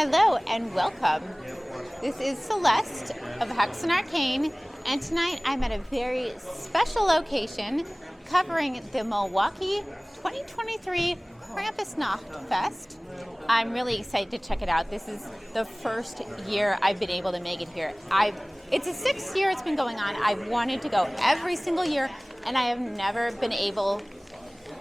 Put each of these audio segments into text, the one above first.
Hello and welcome. This is Celeste of Hexen Arcane, and tonight I'm at a very special location covering the Milwaukee 2023 Krampusnacht Fest. I'm really excited to check it out. This is the first year I've been able to make it here. It's the sixth year it's been going on. I've wanted to go every single year, and I have never been able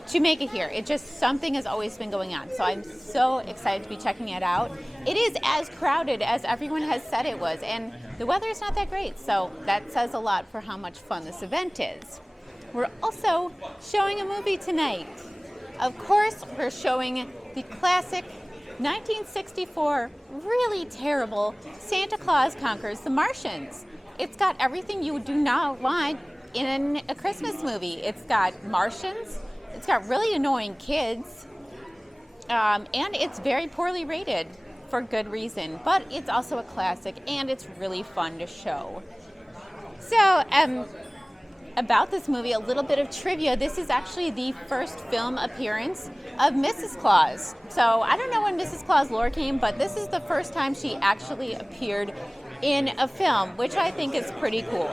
to make it here. Something has always been going on. So I'm so excited to be checking it out. It is as crowded as everyone has said it was, and the weather is not that great. So that says a lot for how much fun this event is. We're also showing a movie tonight. Of course, we're showing the classic 1964, really terrible Santa Claus Conquers the Martians. It's got everything you do not want in a Christmas movie. It's got Martians, it's got really annoying kids, and it's very poorly rated for good reason, but it's also a classic and it's really fun to show. So, about this movie, a little bit of trivia. This is actually the first film appearance of Mrs. Claus. So I don't know when Mrs. Claus lore came, but this is the first time she actually appeared in a film, which I think is pretty cool.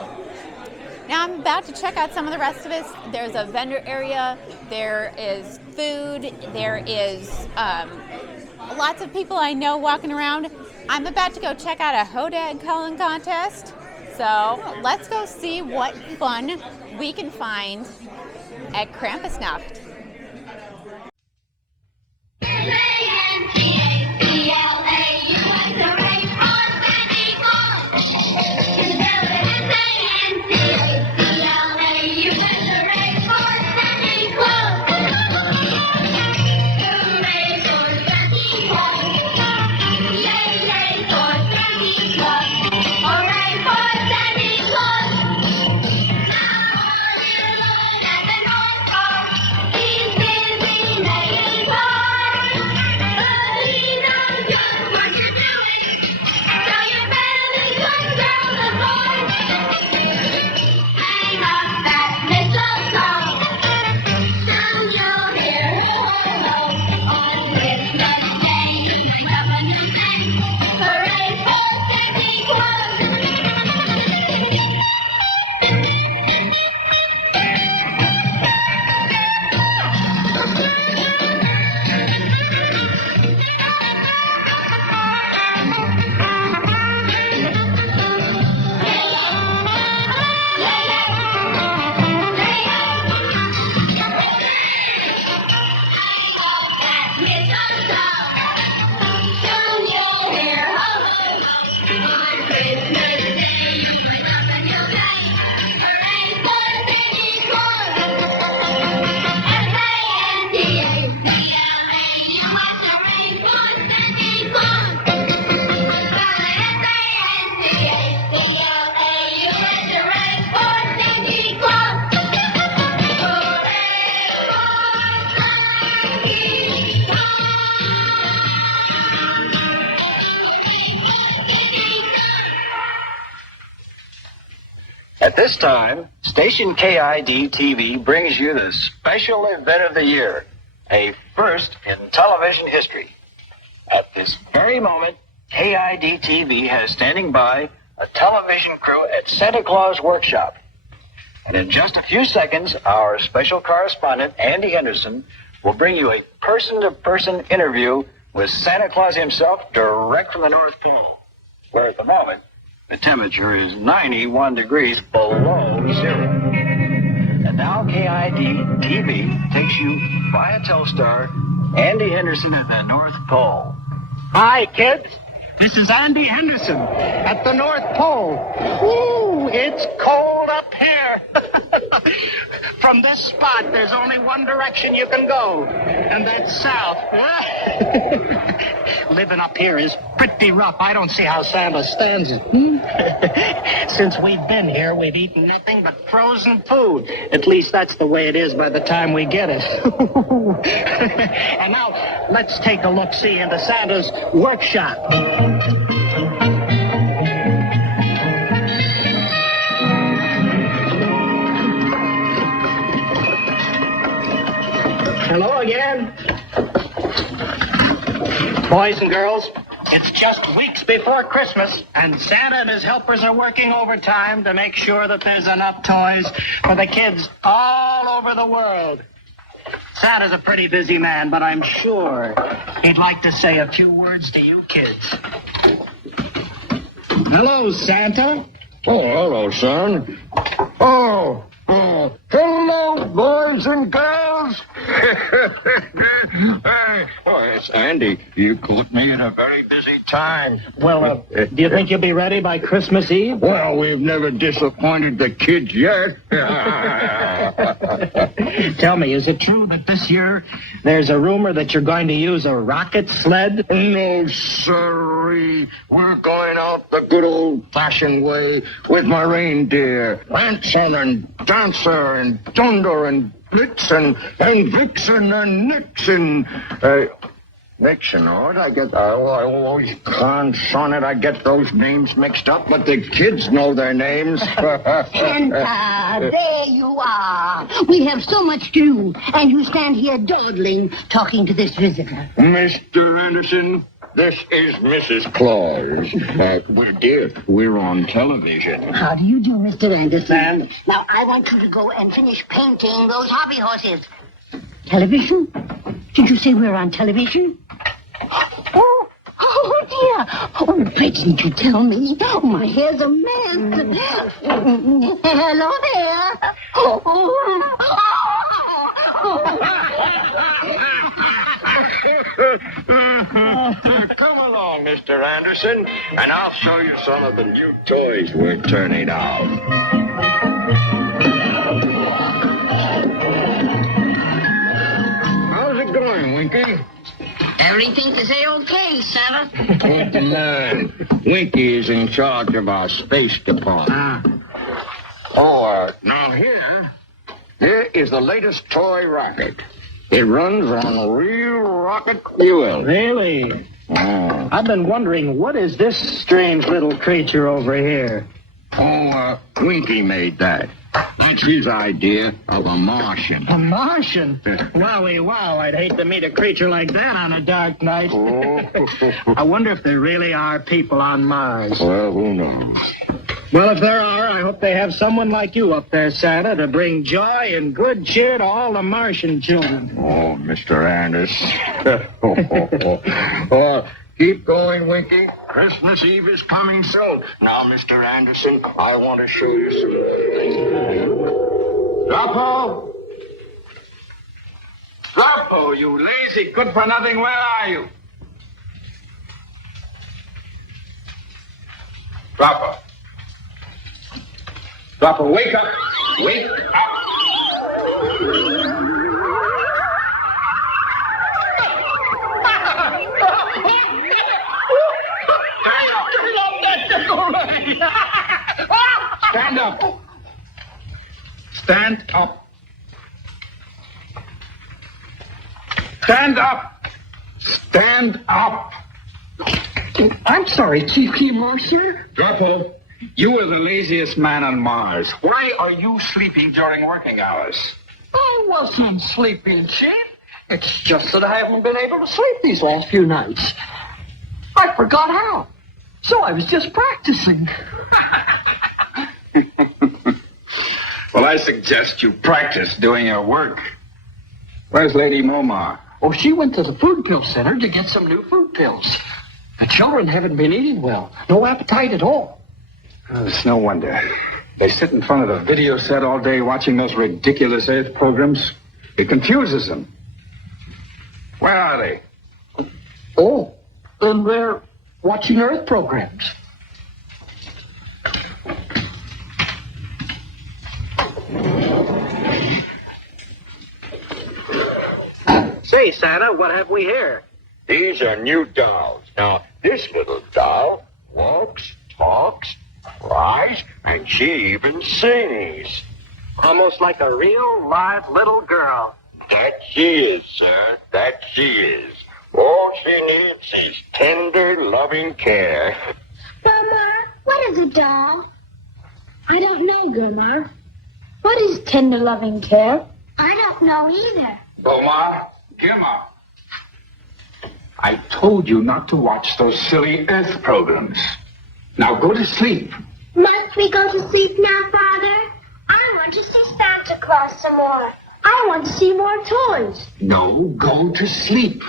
Now I'm about to check out some of the rest of it. There's a vendor area, there is food, there is lots of people I know walking around. I'm about to go check out a Hodad calling contest. So let's go see what fun we can find at Krampusnacht. At this time, station KID-TV brings you the special event of the year, a first in television history. At this very moment, KID-TV has standing by a television crew at Santa Claus Workshop. And in just a few seconds, our special correspondent, Andy Henderson, will bring you a person-to-person interview with Santa Claus himself direct from the North Pole, where at the moment, the temperature is 91 degrees below zero. And now KID-TV takes you via Telstar, Andy Henderson at the North Pole. Hi, kids. This is Andy Henderson at the North Pole. Ooh, it's cold up here. From this spot, there's only one direction you can go, and that's south. Living up here is pretty rough. I don't see how Santa stands it. Since we've been here, we've eaten nothing but frozen food. At least that's the way it is by the time we get it. And now, let's take a look-see into Santa's workshop. Hello again. Boys and girls, It's just weeks before Christmas, and Santa and his helpers are working overtime to make sure that there's enough toys for the kids all over the world. Santa's a pretty busy man, but I'm sure he'd like to say a few words to you kids. Hello, Santa. Oh, hello, son. Oh, hello, boys and girls. Oh, it's Andy. You caught me at a very busy time. Well, do you think you'll be ready by Christmas Eve? Well, we've never disappointed the kids yet. Tell me, is it true that this year there's a rumor that you're going to use a rocket sled? No, sirree. We're going out the good old-fashioned way with my reindeer. Prancing and Dancer and Thunder and Blitzen and Vixen and Nixon. Nixon, what? I always son it. I get those names mixed up, but the kids know their names. Santa, there you are. We have so much to do, and you stand here dawdling, talking to this visitor. Mr. Anderson, this is Mrs. Claus. Dear, we're on television. How do you do, Mr. Anderson? Now, I want you to go and finish painting those hobby horses. Television? Did you say we're on television? Oh, dear. Oh, why didn't you tell me? Oh, my hair's a mess. Hello there. Come along, Mr. Anderson, and I'll show you some of the new toys we're turning out. How's it going, Winky? Everything to say okay, Santa. Good man. Winky is in charge of our space department. Now here is the latest toy rocket. It runs on real rocket fuel. Really? Oh. I've been wondering, what is this strange little creature over here? Winky made that. That's his idea of a Martian. A Martian? Wowie, wow. I'd hate to meet a creature like that on a dark night. I wonder if there really are people on Mars. Well, who knows? Well, if there are, I hope they have someone like you up there, Santa, to bring joy and good cheer to all the Martian children. Oh, Mr. Anderson. Keep going, Winky. Christmas Eve is coming soon. Now, Mr. Anderson, I want to show you something. Droppo! Droppo, you lazy, good-for-nothing, where are you? Droppo. Droppo, wake up! Wake up! Stand up! Stand up! Stand up! Stand up! I'm sorry, Chief Kimar, sir. Droppo, you are the laziest man on Mars. Why are you sleeping during working hours? I wasn't sleeping, Chief. It's just that I haven't been able to sleep these last few nights. I forgot how. So I was just practicing. Well, I suggest you practice doing your work. Where's Lady Momar? Oh, she went to the food pill center to get some new food pills. The children haven't been eating well. No appetite at all. Oh, it's no wonder. They sit in front of the video set all day watching those ridiculous Earth programs. It confuses them. Where are they? Oh, and they're watching Earth programs. Say, Santa, what have we here? These are new dolls. Now, this little doll walks, talks, cries, and she even sings. Almost like a real, live little girl. That she is, sir. That she is. All she needs is tender, loving care. Gilmar, what is a doll? I don't know, Gilmar. What is tender loving care? I don't know either. Momar, Kimar. I told you not to watch those silly Earth programs. Now go to sleep. Must we go to sleep now, Father? I want to see Santa Claus some more. I want to see more toys. No, go to sleep.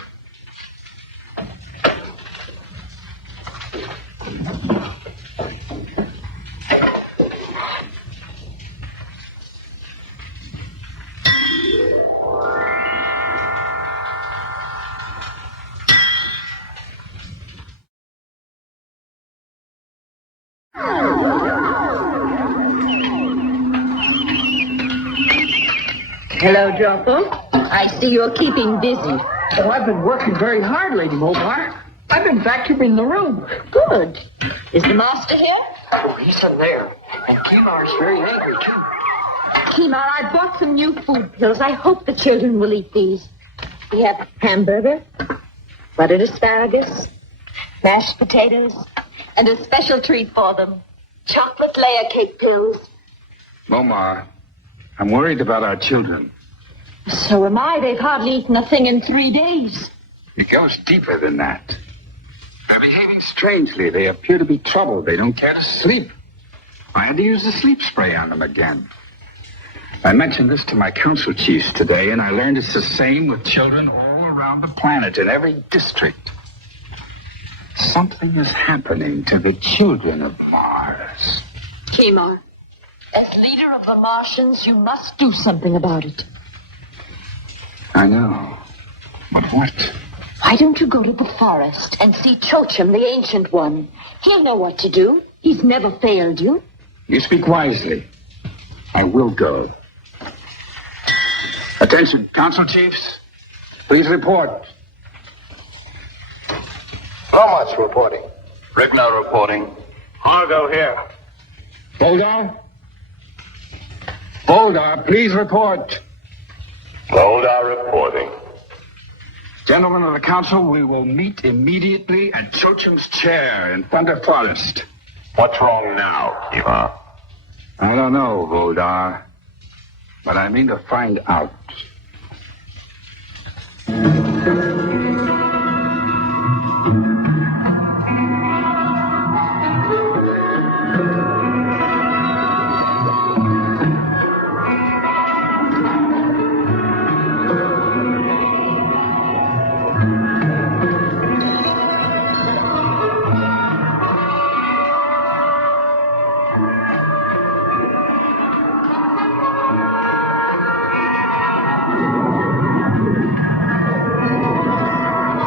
Hello, Jocko. I see you're keeping busy. Oh, I've been working very hard, Lady Mobar. I've been vacuuming the room. Good. Is the master here? Oh, he's in there. And Kimar's very angry, too. Kimar, I bought some new food pills. I hope the children will eat these. We have hamburger, buttered asparagus, mashed potatoes, and a special treat for them. Chocolate layer cake pills. Momar, I'm worried about our children. So am I. They've hardly eaten a thing in 3 days. It goes deeper than that. They're behaving strangely. They appear to be troubled. They don't care to sleep. I had to use the sleep spray on them again. I mentioned this to my council chiefs today, and I learned it's the same with children all around the planet, in every district. Something is happening to the children of Mars. Kimar, as leader of the Martians, you must do something about it. I know. But what? Why don't you go to the forest and see Chochim, the Ancient One? He'll know what to do. He's never failed you. You speak wisely. I will go. Attention, council chiefs. Please report. Lomas reporting. Rigna reporting. Argo here. Boldar? Boldar, please report. Boldar reporting. Gentlemen of the council, we will meet immediately at Chochim's chair in Thunder Forest. What's wrong now, Kimar? I don't know, Boldar, but I mean to find out.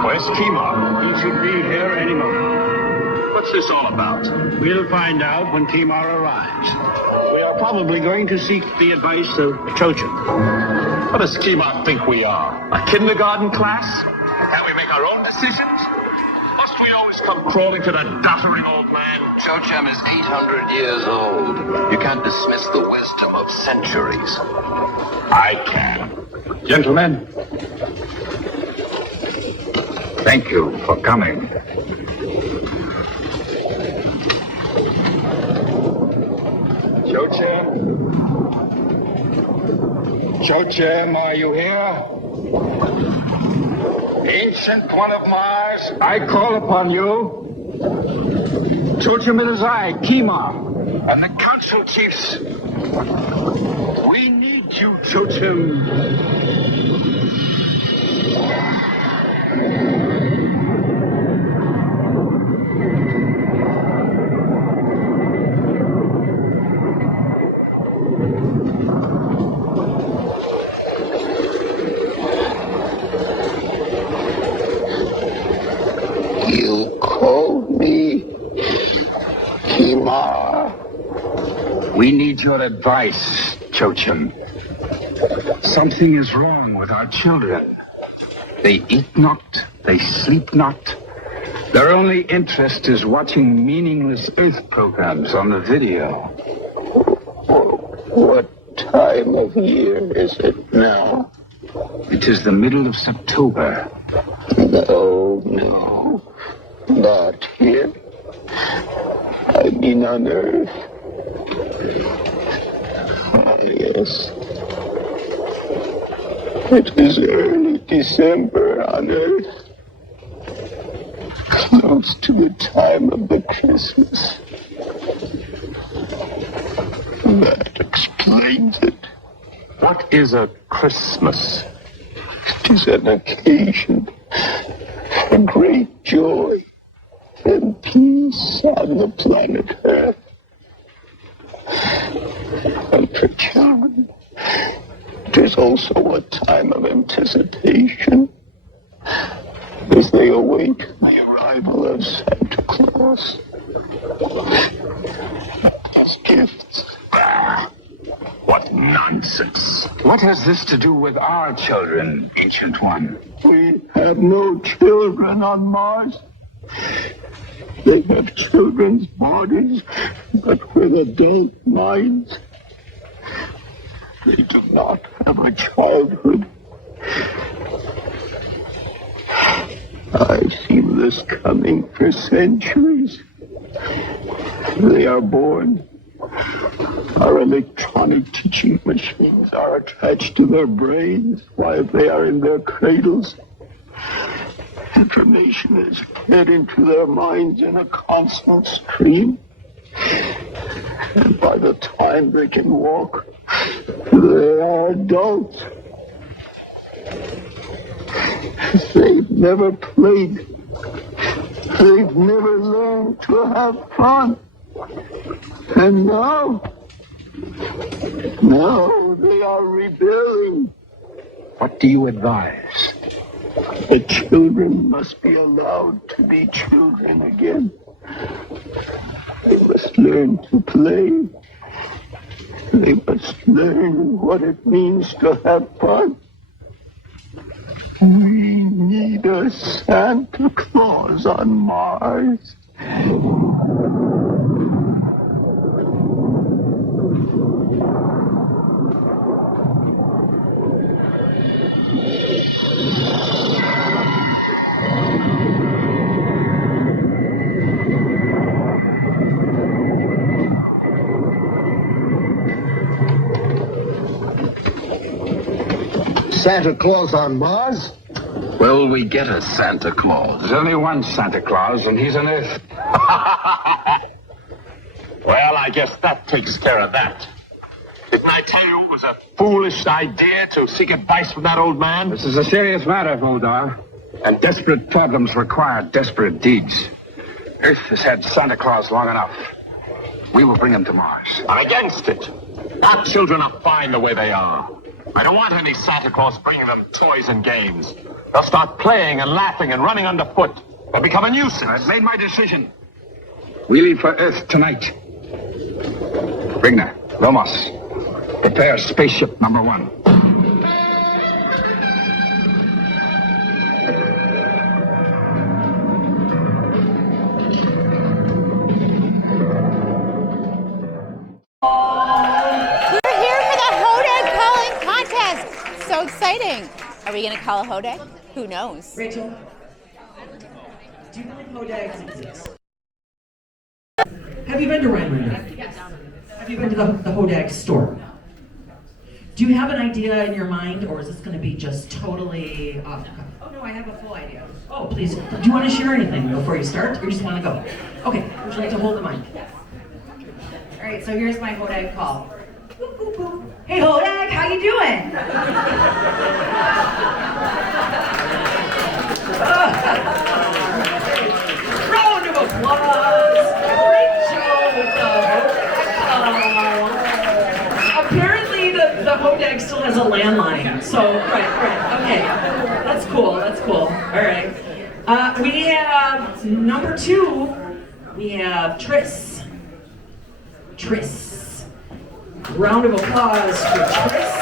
Where's Kimar? He should be here any moment. What's this all about? We'll find out when Kimar arrives. We are probably going to seek the advice of Chochim. What does Kimar think we are? A kindergarten class? Can't we make our own decisions? Must we always come crawling to the doddering old man? Chochim is 800 years old. You can't dismiss the wisdom of centuries. I can. Gentlemen, thank you for coming. Chochim, are you here? Ancient One of Mars, I call upon you. Chochim, it is I, Kimar, and the council chiefs. We need you, Chochim. You called me Kimar. We need your advice, Chochim. Something is wrong with our children. They eat not, they sleep not. Their only interest is watching meaningless Earth programs on the video. What time of year is it now? It is the middle of September. No, not here. I mean on Earth. Ah, yes. It is early December on Earth. close to the time of the Christmas. That explains it. What is a Christmas? It is an occasion for great joy and peace on the planet Earth. And for children, it is also a time of anticipation as they await the arrival of Santa Claus. As gifts. What nonsense. What has this to do with our children, Ancient One? We have no children on Mars. They have children's bodies, but with adult minds. They do not have a childhood. I've seen this coming for centuries. They are born. Our electronic teaching machines are attached to their brains while they are in their cradles. Information is fed into their minds in a constant stream. And by the time they can walk, they are adults. They've never played. They've never learned to have fun. And now they are rebelling. What do you advise? The children must be allowed to be children again. They must learn to play. They must learn what it means to have fun. We need a Santa Claus on Mars. Santa Claus on Mars? Will we get a Santa Claus? There's only one Santa Claus, and he's on Earth. Well, I guess that takes care of that. Didn't I tell you it was a foolish idea to seek advice from that old man? This is a serious matter, Voldar. And desperate problems require desperate deeds. Earth has had Santa Claus long enough. We will bring him to Mars. I'm against it. Our children are fine the way they are. I don't want any Santa Claus bringing them toys and games. They'll start playing and laughing and running underfoot. They'll become a nuisance. I've made my decision. We leave for Earth tonight. Rigna, Lomos, prepare spaceship number 1. So exciting. Are we going to call a hodag? Who knows? Rachel, do you know if hodags exist? Have you been to Rhinelander? Yes. Have you been to the hodag store? Do you have an idea in your mind, or is this going to be just totally off the cuff? Oh, no, I have a full idea. Oh, please. Do you want to share anything before you start, or you just want to go? Okay, would you like to hold the mic? Yes. All right, so here's my hodag call. Hey, hodag, how you doing? Round of applause. Great show with the apparently the hodag still has a landline. So, right, okay. That's cool. All right. We have number 2. We have Triss. Round of applause for Triss.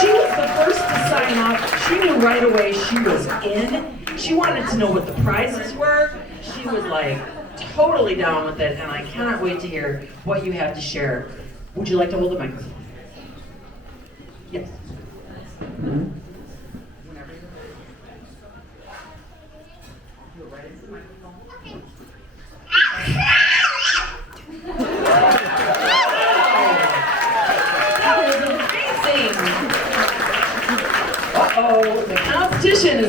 She was the first to sign up. She knew right away she was in. She wanted to know what the prizes were. She was like totally down with it, and I cannot wait to hear what you have to share. Would you like to hold the microphone? Yes. Mm-hmm. Uh-oh, the competition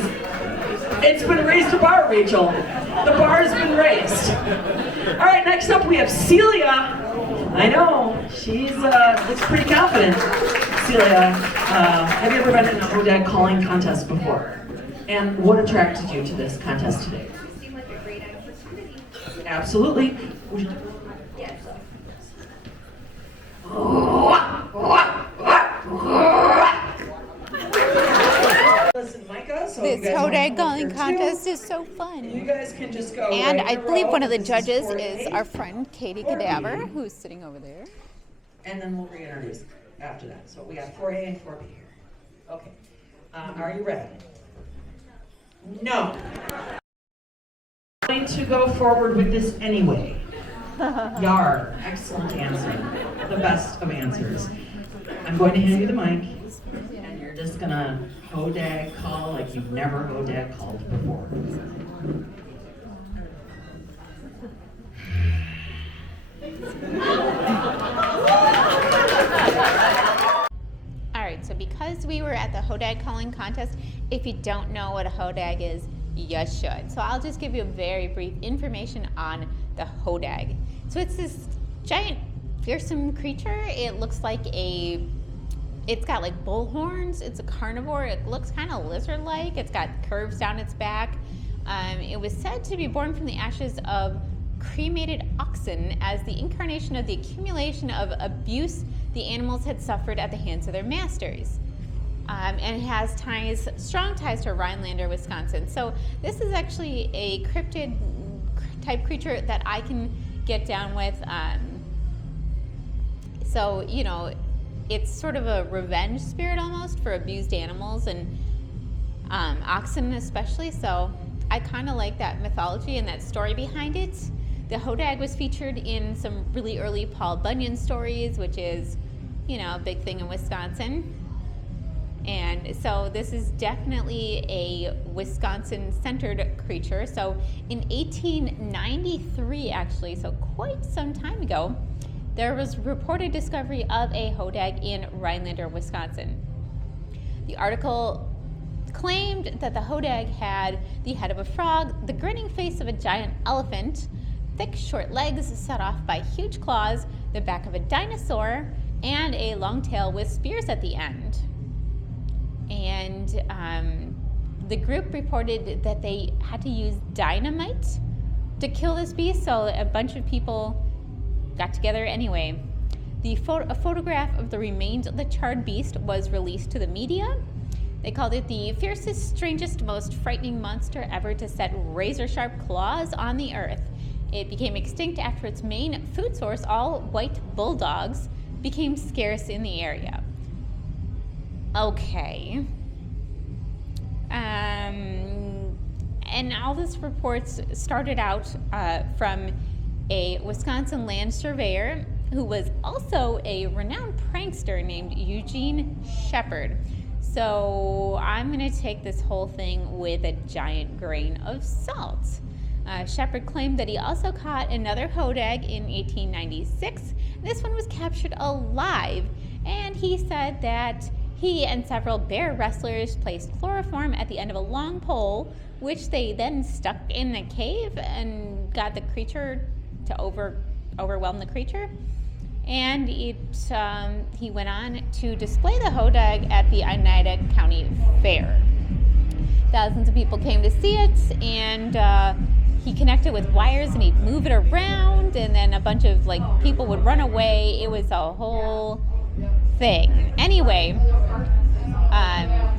it's been raised to bar, Rachel. The bar's been raised. All right, next up we have Celia. I know, she's looks pretty confident. Celia, have you ever been in a hodag calling contest before? And what attracted you to this contest today? It seemed like a great opportunity. Absolutely. Would you... Yes. Listen, Micah, so This hodag calling contest is so fun. You guys can just go. And right I in a believe row. one of the This is judges 4A. is our friend Katie Cadaver, who's sitting over there. And then we'll reintroduce after that. So we got 4A and 4B here. Okay. Are you ready? No. I'm going to go forward with this anyway. Yar, excellent answer. The best of answers. I'm going to hand you the mic, and you're just gonna hodag call like you've never hodag called before. All right, so because we were at the hodag calling contest, if you don't know what a hodag is, you should. So I'll just give you a very brief information on the hodag. So it's this giant, fearsome creature. It looks like it's got like bull horns. It's a carnivore. It looks kind of lizard-like. It's got curves down its back. It was said to be born from the ashes of cremated oxen as the incarnation of the accumulation of abuse the animals had suffered at the hands of their masters. And it has strong ties to Rhinelander, Wisconsin. So this is actually a cryptid type creature that I can get down with. So, you know, it's sort of a revenge spirit almost for abused animals and oxen especially. So I kind of like that mythology and that story behind it. The hodag was featured in some really early Paul Bunyan stories, which is, you know, a big thing in Wisconsin. And so this is definitely a Wisconsin-centered creature. So in 1893, actually, so quite some time ago, there was reported discovery of a hodag in Rhinelander, Wisconsin. The article claimed that the hodag had the head of a frog, the grinning face of a giant elephant, thick, short legs set off by huge claws, the back of a dinosaur, and a long tail with spears at the end. And the group reported that they had to use dynamite to kill this beast, so a bunch of people got together anyway. A photograph of the remains of the charred beast was released to the media. They called it the fiercest, strangest, most frightening monster ever to set razor-sharp claws on the earth. It became extinct after its main food source, all white bulldogs, became scarce in the area. Okay. And all this reports started out from a Wisconsin land surveyor who was also a renowned prankster named Eugene Shepard. So I'm going to take this whole thing with a giant grain of salt. Shepard claimed that he also caught another hodag in 1896. This one was captured alive, and he said that he and several bear wrestlers placed chloroform at the end of a long pole, which they then stuck in the cave and got the creature to overwhelm the creature. And he went on to display the hodag at the Oneida County Fair. Thousands of people came to see it, and he connected with wires and he'd move it around, and then a bunch of people would run away. It was a whole thing. Anyway,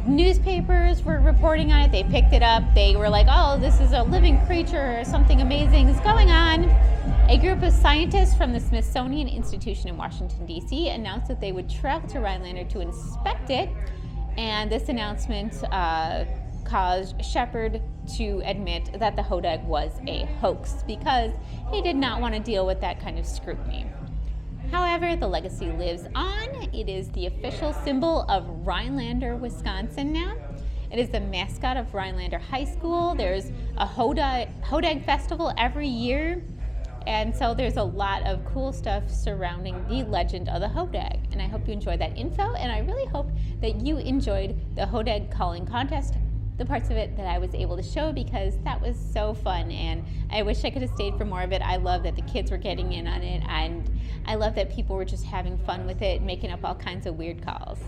newspapers were reporting on it. They picked it up. They were like, oh, this is a living creature. Something amazing is going on. A group of scientists from the Smithsonian Institution in Washington, D.C. announced that they would travel to Rhinelander to inspect it. And this announcement caused Shepard to admit that the hodag was a hoax because he did not want to deal with that kind of scrutiny. However, the legacy lives on. It is the official symbol of Rhinelander, Wisconsin now. It is the mascot of Rhinelander High School. There's a hodag festival every year. And so there's a lot of cool stuff surrounding the legend of the hodag. And I hope you enjoyed that info. And I really hope that you enjoyed the hodag calling contest the parts of it that I was able to show because that was so fun, and I wish I could have stayed for more of it. I love that the kids were getting in on it, and I love that people were just having fun with it, making up all kinds of weird calls.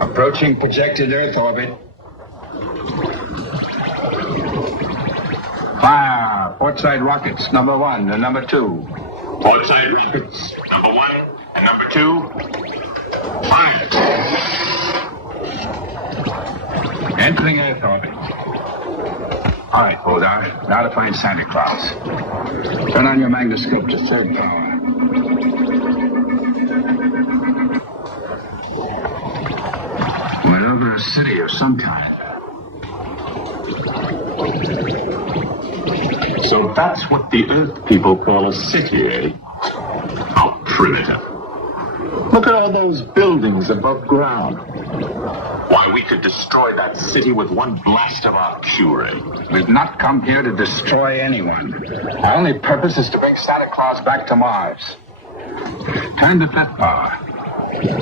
Approaching projected Earth orbit. Fire! Port side rockets, number 1 and number 2. Port side rockets, number 1 and number 2. Fire! Entering Earth orbit. All right, Bodar. Now to find Santa Claus. Turn on your magnascope to 3rd power. We're over a city of some kind. So that's what the Earth people call a city, eh? How primitive. Look at all those buildings above ground. Why, we could destroy that city with one blast of our Curie. We've not come here to destroy anyone. Our only purpose is to bring Santa Claus back to Mars. Turn to 5th power.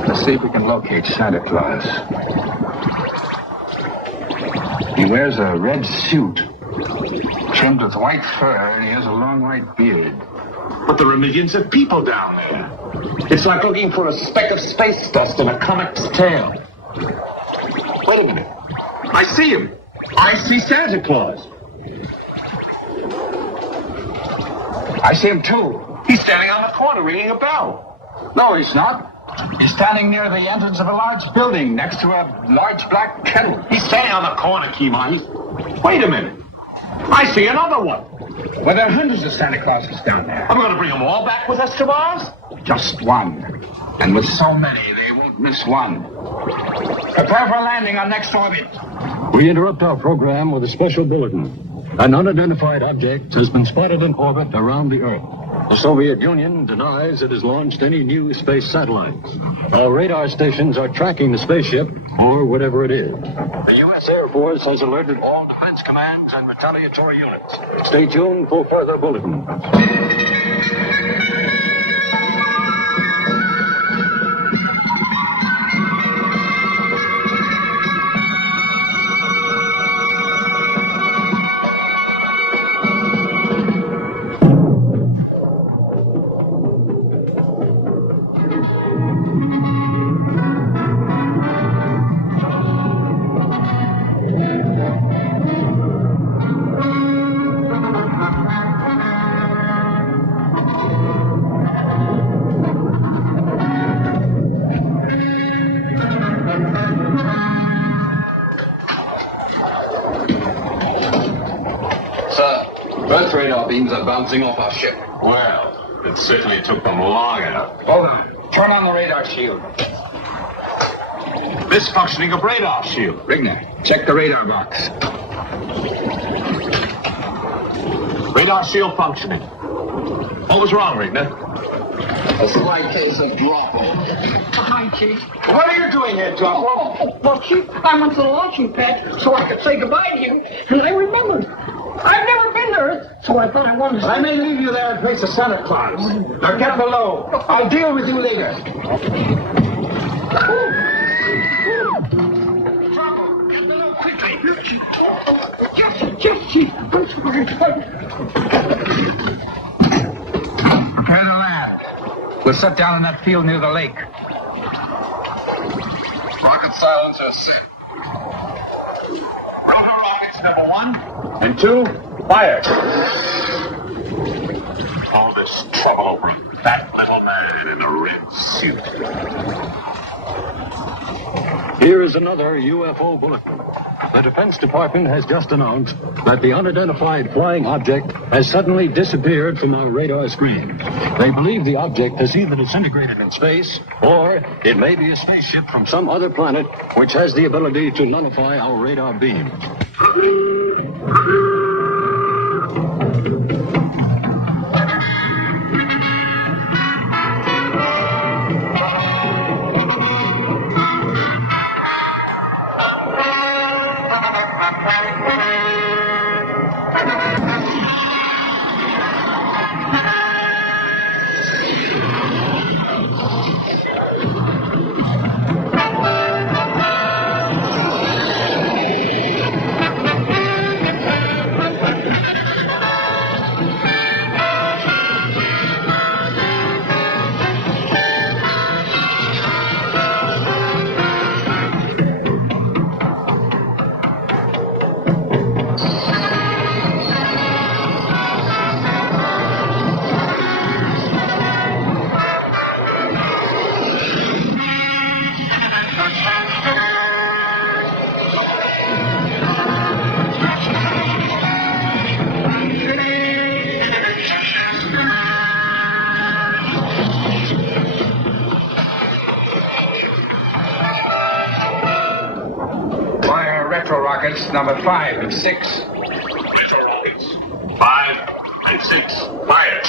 Let's see if we can locate Santa Claus. He wears a red suit, trimmed with white fur, and he has a long white beard. But there are millions of people down there. It's like looking for a speck of space dust in a comic's tail. Wait a minute. I see him. I see Santa Claus. I see him too. He's standing on the corner ringing a bell. No, he's not. He's standing near the entrance of a large building next to a large black kettle. He's standing on the corner, Kimar. Wait a minute. I see another one. Well, there are hundreds of Santa Clauses down there. Are we going to bring them all back with us to Mars? Just one. And with so many, they won't miss one. Prepare for landing on next orbit. We interrupt our program with a special bulletin. An unidentified object has been spotted in orbit around the Earth. The Soviet Union denies it has launched any new space satellites. Our radar stations are tracking the spaceship, or whatever it is. The U.S. Air Force has alerted all defense commands and retaliatory units. Stay tuned for further bulletin. Earth radar beams are bouncing off our ship. Well, it certainly took them long enough. Hold on. Turn on the radar shield. Misfunctioning of radar shield. Rigner, check the radar box. Radar shield functioning. What was wrong, Rigner? A slight case of Droppo. Hi, Chief. What are you doing here, Droppo? Well, Chief, I went to the launching pad so I could say goodbye to you, and I remembered. I've never been to Earth, so I thought I wanted to... I may leave you there in place of Santa Claus. Now get below. I'll deal with you later. Droppo, get below quickly. Yes, Chief. I'm sorry. Prepare to land. We'll sit down in that field near the lake. Rocket silencer set. Rotor rockets number 1 and 2, fire. All this trouble over that little man in a red suit. Here is another UFO bulletin. the Defense Department has just announced that the unidentified flying object has suddenly disappeared from our radar screen. They believe the object has either disintegrated in space, or it may be a spaceship from some other planet which has the ability to nullify our radar beam. Number 5 and 6. Retro rockets. 5 and 6. Fire.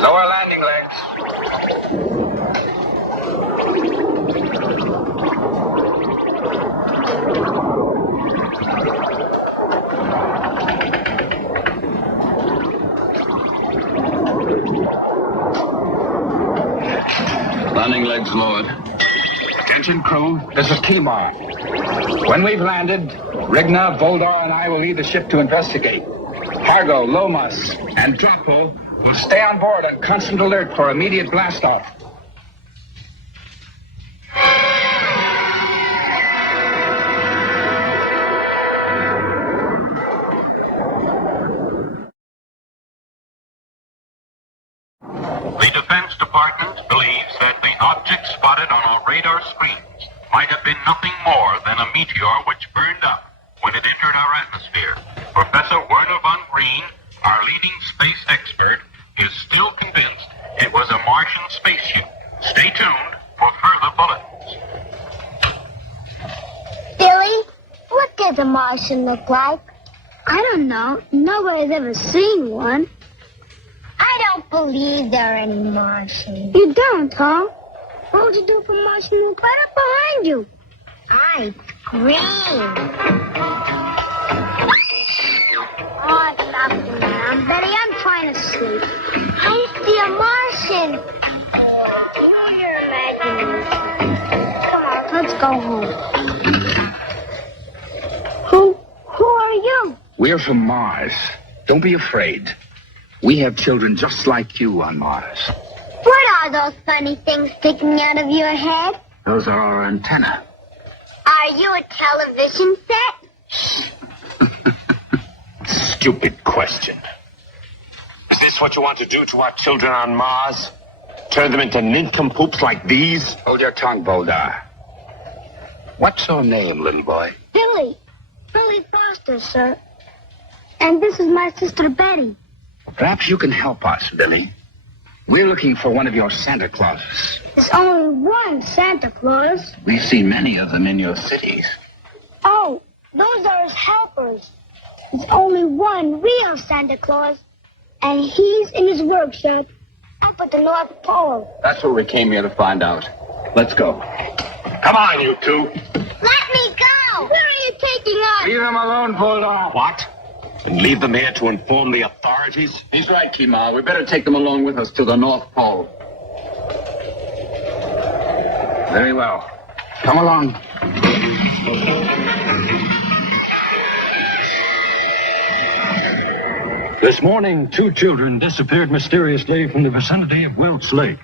Lower landing legs. Landing legs lowered. Attention, crew. This is Kimar. When we've landed, Rigna, Voldar, and I will leave the ship to investigate. Cargo, Lomas, and Draco will stay on board on constant alert for immediate blast-off. The Defense Department believes that the object spotted on our radar screens might have been nothing more than a meteor which burned up when it entered our atmosphere. Professor Werner von Green, our leading space expert, is still convinced it was a Martian spaceship. Stay tuned for further bulletins. Billy, what does a Martian look like? I don't know. Nobody's ever seen one. I don't believe there are any Martians. You don't, huh? What would you do if a Martian moved right up behind you? I'd scream. Oh, stop it now, Betty. I'm trying to sleep. I see a Martian. Oh, you're imagining. Come on, let's go home. Who are you? We're from Mars. Don't be afraid. We have children just like you on Mars. What are those funny things sticking out of your head? Those are our antennae. Are you a television set? Stupid question. Is this what you want to do to our children on Mars? Turn them into nincompoops like these? Hold your tongue, Voldar. What's your name, little boy? Billy. Billy Foster, sir. And this is my sister Betty. Perhaps you can help us, Billy. We're looking for one of your Santa Clauses. There's only one Santa Claus. We've seen many of them in your cities. Oh, those are his helpers. There's only one real Santa Claus, and he's in his workshop up at the North Pole. That's what we came here to find out. Let's go. Come on, you two. Let me go! Where are you taking us? Leave them alone, Voldar. What? And leave them here to inform the authorities? He's right, Kimar. We better take them along with us to the North Pole. Very well. Come along. This morning, 2 children disappeared mysteriously from the vicinity of Welch Lake.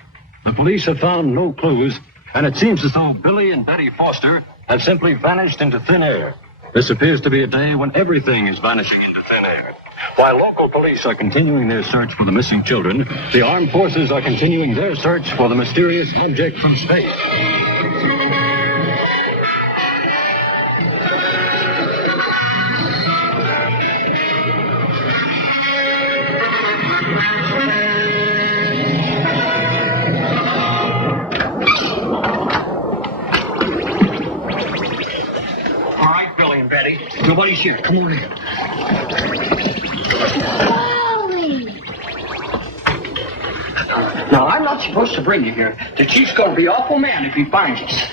The police have found no clues, and it seems as though Billy and Betty Foster have simply vanished into thin air. This appears to be a day when everything is vanishing into thin air. While local police are continuing their search for the missing children, the armed forces are continuing their search for the mysterious object from space. All right, Billy and Betty. Nobody's here. Come on in. Now, I'm not supposed to bring you here. The chief's going to be awful mad if he finds us.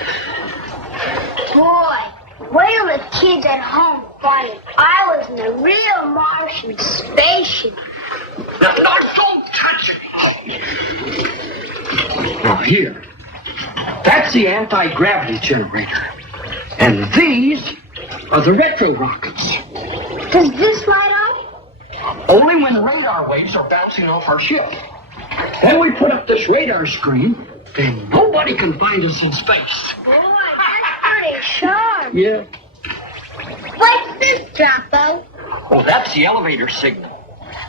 Boy, wait till the kids at home find it. I was in a real Martian spaceship. Now, don't touch it. Now, here. That's the anti-gravity generator. And these are the retro rockets. Does this light on? Only when radar waves are bouncing off our ship. Then we put up this radar screen, and nobody can find us in space. Boy, that's pretty sharp. Yeah. What's this, Dropo? Oh, that's the elevator signal.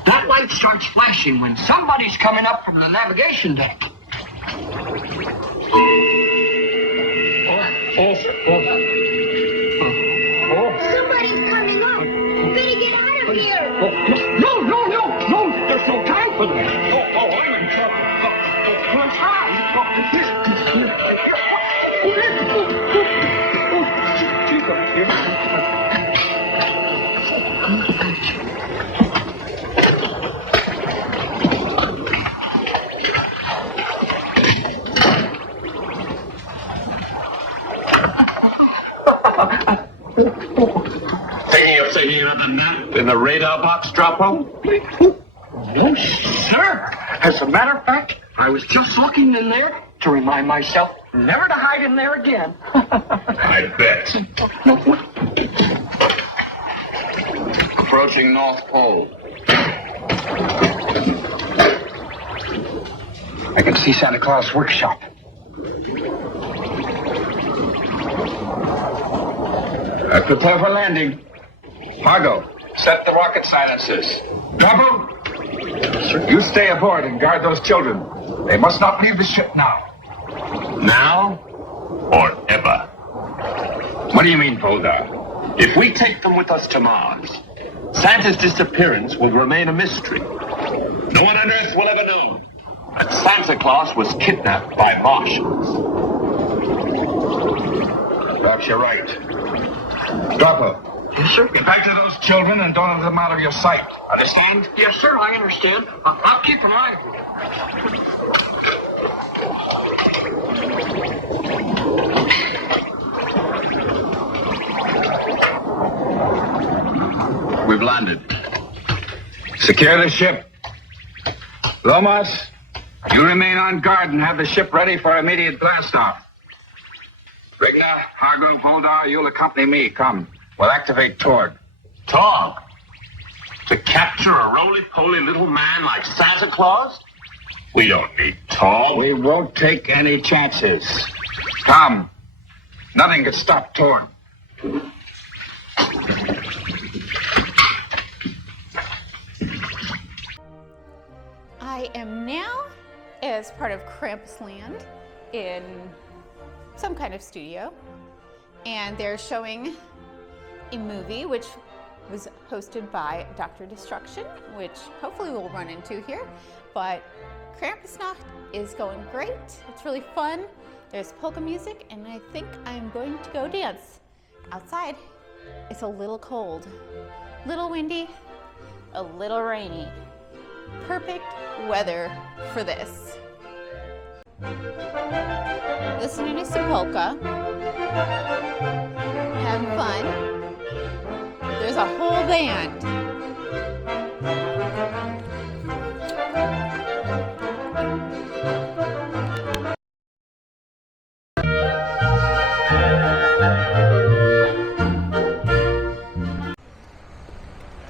That light starts flashing when somebody's coming up from the navigation deck. Somebody's coming up. You better get out of here. No, there's no time for that. I'm in trouble. Let's Thinking of taking another nap in the radar box, Dropo? No, sir. As a matter of fact, I was just looking in there to remind myself never to hide in there again. I bet. Approaching North Pole. I can see Santa Claus' workshop. Prepare for landing. Margot, set the rocket silencers. Double, you stay aboard and guard those children. They must not leave the ship now. Now or ever? What do you mean, Voldar? If we take them with us to Mars, Santa's disappearance will remain a mystery. No one on Earth will ever know that Santa Claus was kidnapped by Martians. Perhaps you're right. Dropper. Yes, sir. Get back to those children and don't let them out of your sight. Understand? Yes, sir, I understand. I'll keep an eye on you. We've landed. Secure the ship. Lomas, you remain on guard and have the ship ready for immediate blast-off. Rigna, Hargo, Voldar, you'll accompany me. Come. We'll activate Torg. Torg? To capture a roly-poly little man like Santa Claus? We don't need Torg. We won't take any chances. Come. Nothing can stop Torg. I am now, as part of Krampusland, in some kind of studio, and they're showing a movie which was hosted by Dr. Destruction, which hopefully we'll run into here. But Krampusnacht is going great. It's really fun. There's polka music, and I think I'm going to go dance. Outside, it's a little cold, little windy, a little rainy. Perfect weather for this. Listening to some polka, having fun. There's a whole band.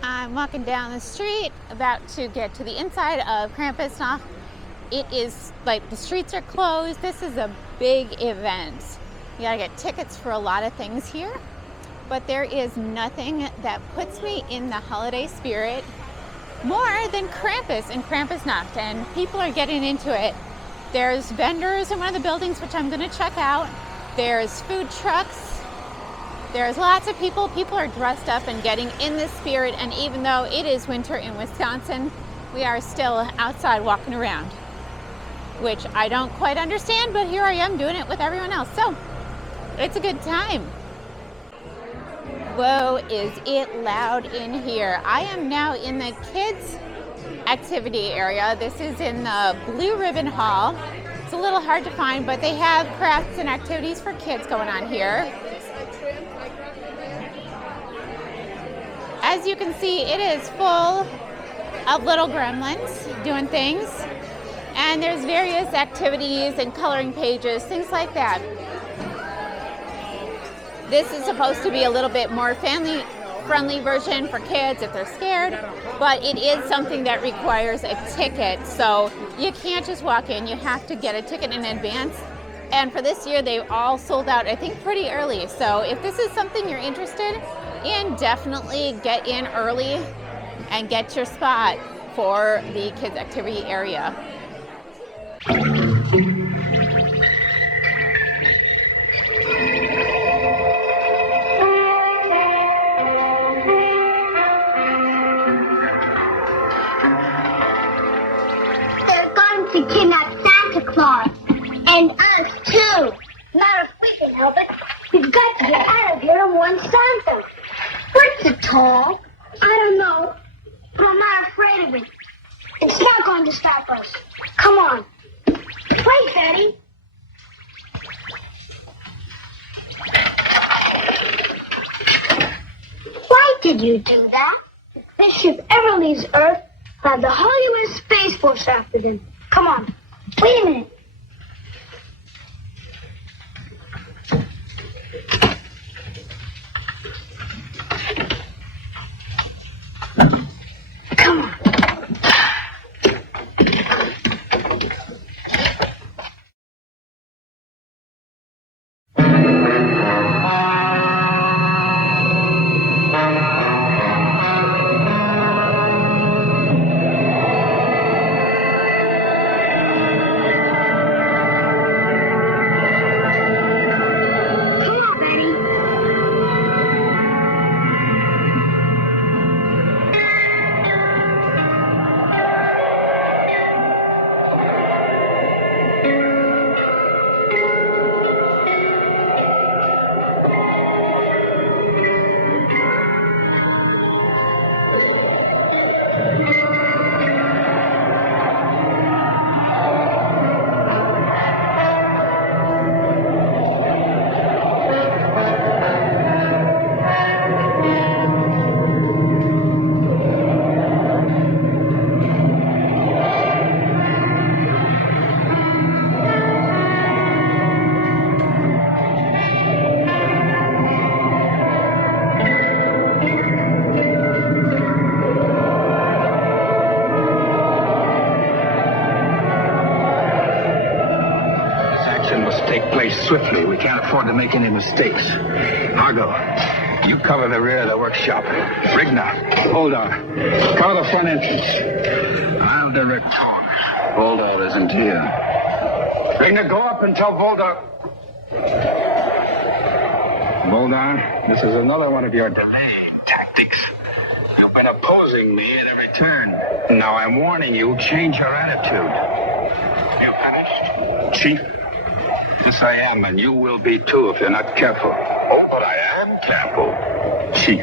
I'm walking down the street, about to get to the inside of Krampusnacht. It is like the streets are closed. This is a big event. You gotta get tickets for a lot of things here. but there is nothing that puts me in the holiday spirit more than Krampus and Krampusnacht, and people are getting into it. There's vendors in one of the buildings, which I'm going to check out. There's food trucks. There's lots of people. People are dressed up and getting in the spirit, and even though it is winter in Wisconsin, we are still outside walking around, which I don't quite understand, but here I am doing it with everyone else. So it's a good time. Whoa, is it loud in here. I am now in the kids activity area. This is in the Blue Ribbon Hall. It's a little hard to find, but they have crafts and activities for kids going on here. As you can see, it is full of little gremlins doing things. And there's various activities and coloring pages, things like that. This is supposed to be a little bit more family-friendly version for kids if they're scared, but it is something that requires a ticket, so you can't just walk in. You have to get a ticket in advance. And for this year, they all sold out, I think, pretty early. So if this is something you're interested in, definitely get in early and get your spot for the kids' activity area. To kidnap Santa Claus. And us, too. Not if we can help it. We've got to get out of here and warn Santa. What's it, Tall? I don't know, but I'm not afraid of it. It's not going to stop us. Come on. Wait, Daddy. Why did you do that? If this ship ever leaves Earth, we'll have the whole U.S. Space Force after them. Come on. Wait a minute. Come on. Swiftly. We can't afford to make any mistakes. Margot, you cover the rear of the workshop. Rigna, hold on. Cover the front entrance. I'll direct Tom. Voldar isn't here. Rigna, go up and tell Voldar. Voldar, this is another one of your delay tactics. You've been opposing me at every turn. Now I'm warning you, change your attitude. You finished? Chief? Yes, I am, and you will be too if you're not careful. Oh, but I am careful, Chief.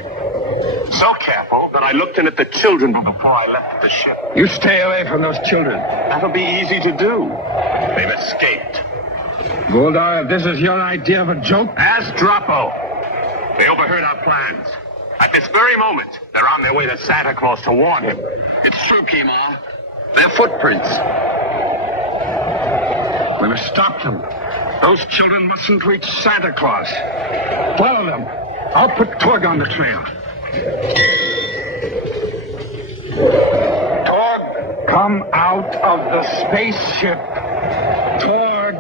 So careful that I looked in at the children before I left the ship. You stay away from those children. That'll be easy to do. They've escaped. Voldar, if this is your idea of a joke, ask Droppo. They overheard our plans. At this very moment, they're on their way to Santa Claus to warn him. It's true, Kimar. They're footprints. We must stop them. Those children mustn't reach Santa Claus. Follow them. I'll put Torg on the trail. Torg, come out of the spaceship. Torg,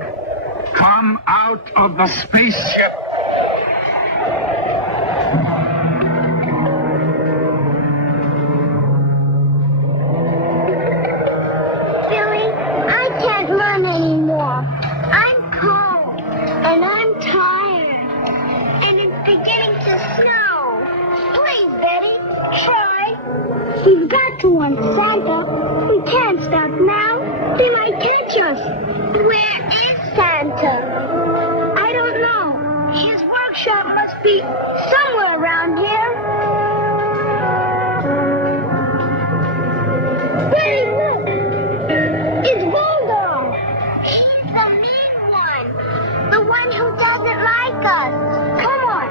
come out of the spaceship. on, Santa. We can't stop now. They might catch us. Where is Santa? I don't know. His workshop must be somewhere around here. Betty, look! It's Bulldog! He's the big one! The one who doesn't like us! Come on!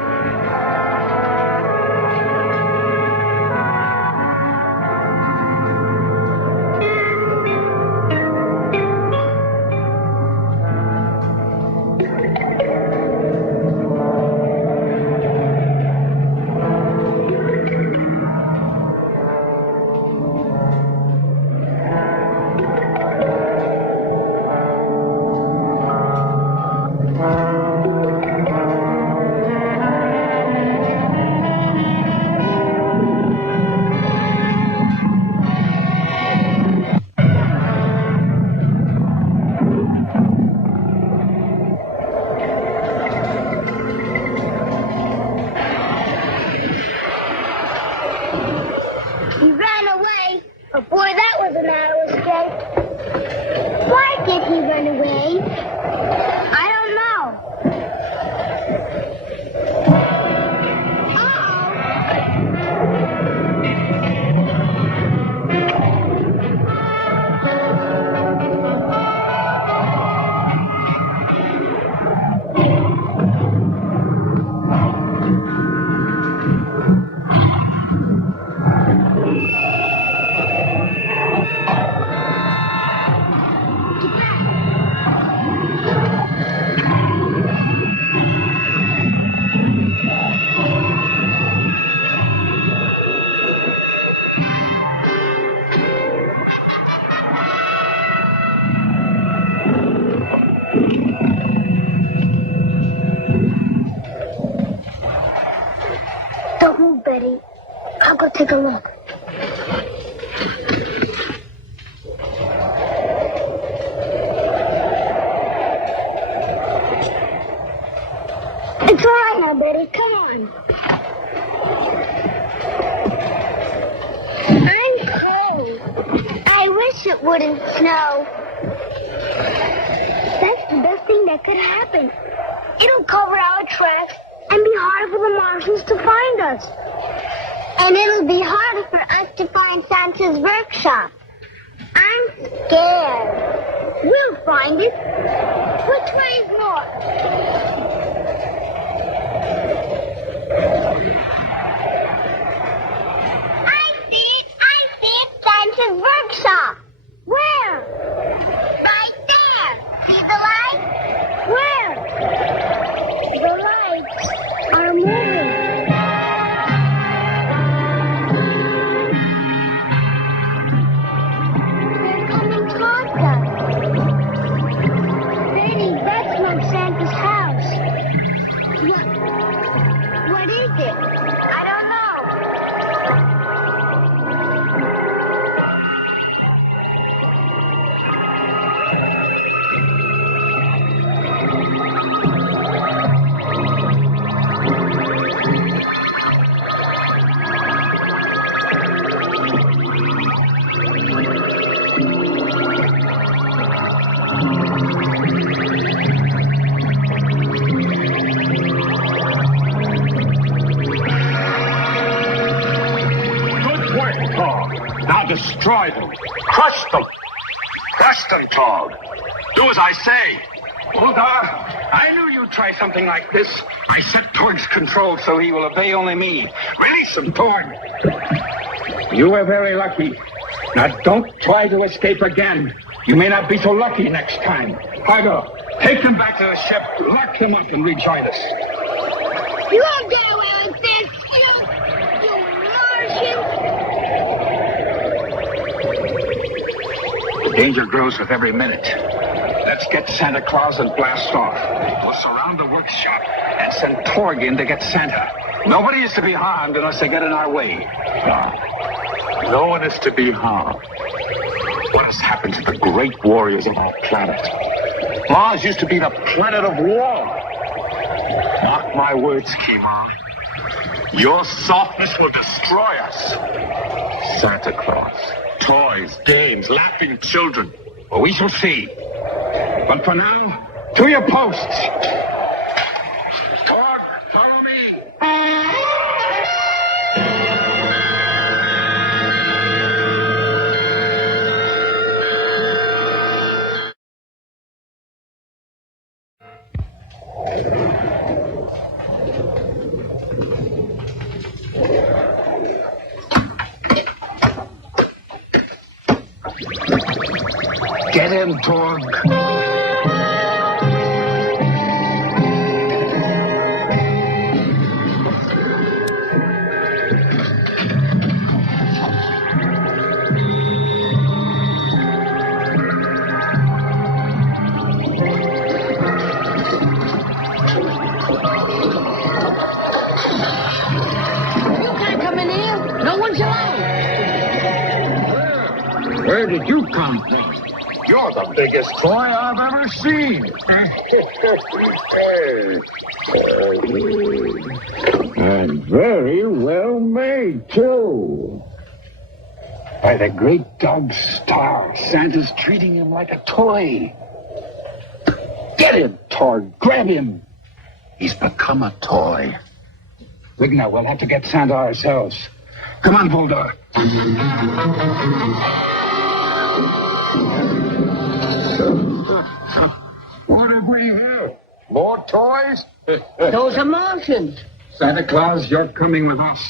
He ran away. Oh boy, that was a narrow escape. Why did he run away? I don't know. Don't move, Betty. I'll go take a look. It's all right now, Betty. Come on. I'm cold. I wish it wouldn't snow. That's the best thing that could happen. It'll cover our tracks and be harder for the Martians to find us. And it'll be harder for us to find Santa's workshop. I'm scared. We'll find it. Which way is north? I see it, Santa's workshop. Where? Right there. See the light? Where? The lights are moving. They're coming towards us. Betty, that's not Santa's house. What is it? I don't know. Now destroy them. Crush them. Crush them, Claude. Do as I say. Bulldog, I knew you'd try something like this. I set Torg's control so he will obey only me. Release him, Torg. You were very lucky. Now don't try to escape again. You may not be so lucky next time. Fargo, take them back to the ship, lock them up, and rejoin us. You won't get away with this, you Martian! The danger grows with every minute. Let's get Santa Claus and blast off. We'll surround the workshop and send Torg in to get Santa. Nobody is to be harmed unless they get in our way. No one is to be harmed. What has happened to the great warriors of our planet? Mars used to be the planet of war. Mark my words, Kimar. Your softness will destroy us. Santa Claus. toys, games, laughing children. Well, we shall see. But for now, to your posts. Get him, Torg. You can't come in here. No one's allowed. Where did you come from? You're the biggest toy I've ever seen. And very well made, too. By the great dog Star, Santa's treating him like a toy. Get him, Torg. Grab him. He's become a toy. Look now, we'll have to get Santa ourselves. Come on, Bulldog. What have we here? More toys? Those are Martians. Santa Claus, you're coming with us.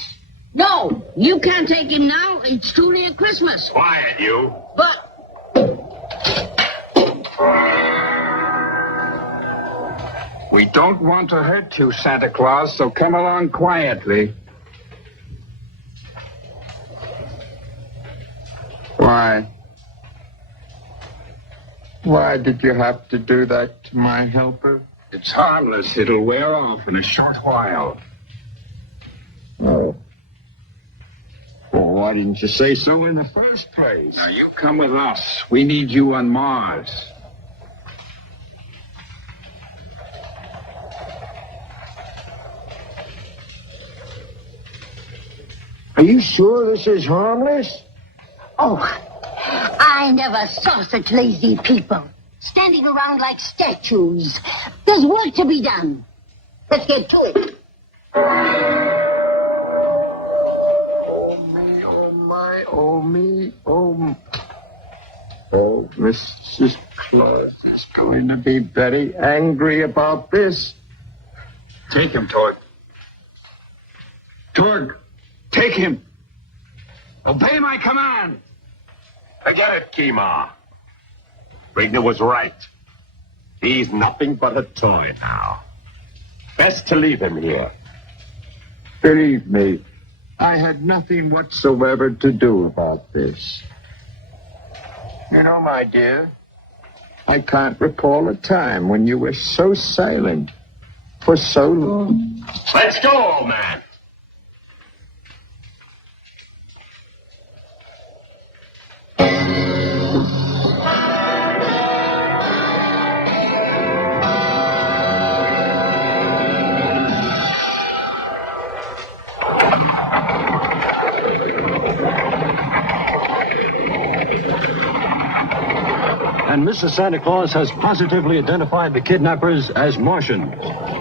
No, you can't take him now. It's too near Christmas. Quiet, you. But We don't want to hurt you, Santa Claus, so come along quietly. Why? Why did you have to do that to my helper? It's harmless. It'll wear off in a short while. Oh. Well, why didn't you say so in the first place? Now, you come with us. We need you on Mars. Are you sure this is harmless? oh, I never saw such lazy people standing around like statues. There's work to be done. Let's get to it. Oh, me, oh, my, oh, me, oh. Oh, Mrs. Claus is going to be very angry about this. Take him, Torg. Torg, take him. Obey my command. Forget it, Kimar. Rigner was right. He's nothing but a toy now. Best to leave him here. Believe me, I had nothing whatsoever to do about this. You know, my dear, I can't recall a time when you were so silent for so long. Let's go, old man. And Mrs. Santa Claus has positively identified the kidnappers as Martians.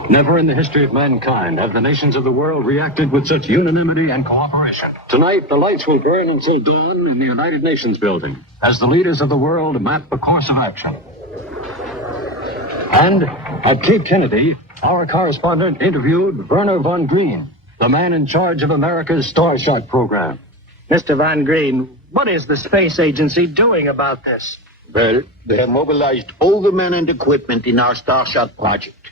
Never in the history of mankind have the nations of the world reacted with such unanimity and cooperation. Tonight, the lights will burn until dawn in the United Nations building as the leaders of the world map the course of action. And at Cape Kennedy, our correspondent interviewed Werner von Green, the man in charge of America's Starshot program. Mr. Von Green, what is the space agency doing about this? Well, they have mobilized all the men and equipment in our Starshot project.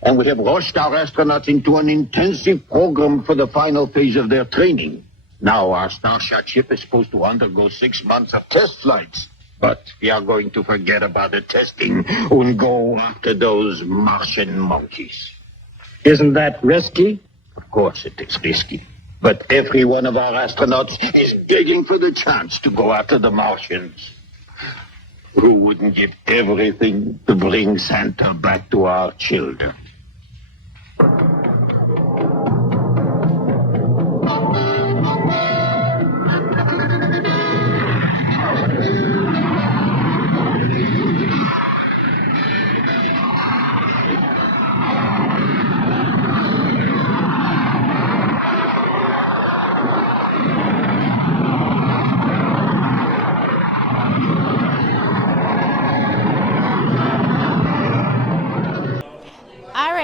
And we have rushed our astronauts into an intensive program for the final phase of their training. Now our Starshot ship is supposed to undergo 6 months of test flights. But we are going to forget about the testing and go after those Martian monkeys. Isn't that risky? Of course it is risky. But every one of our astronauts is begging for the chance to go after the Martians. Who wouldn't give everything to bring Santa back to our children?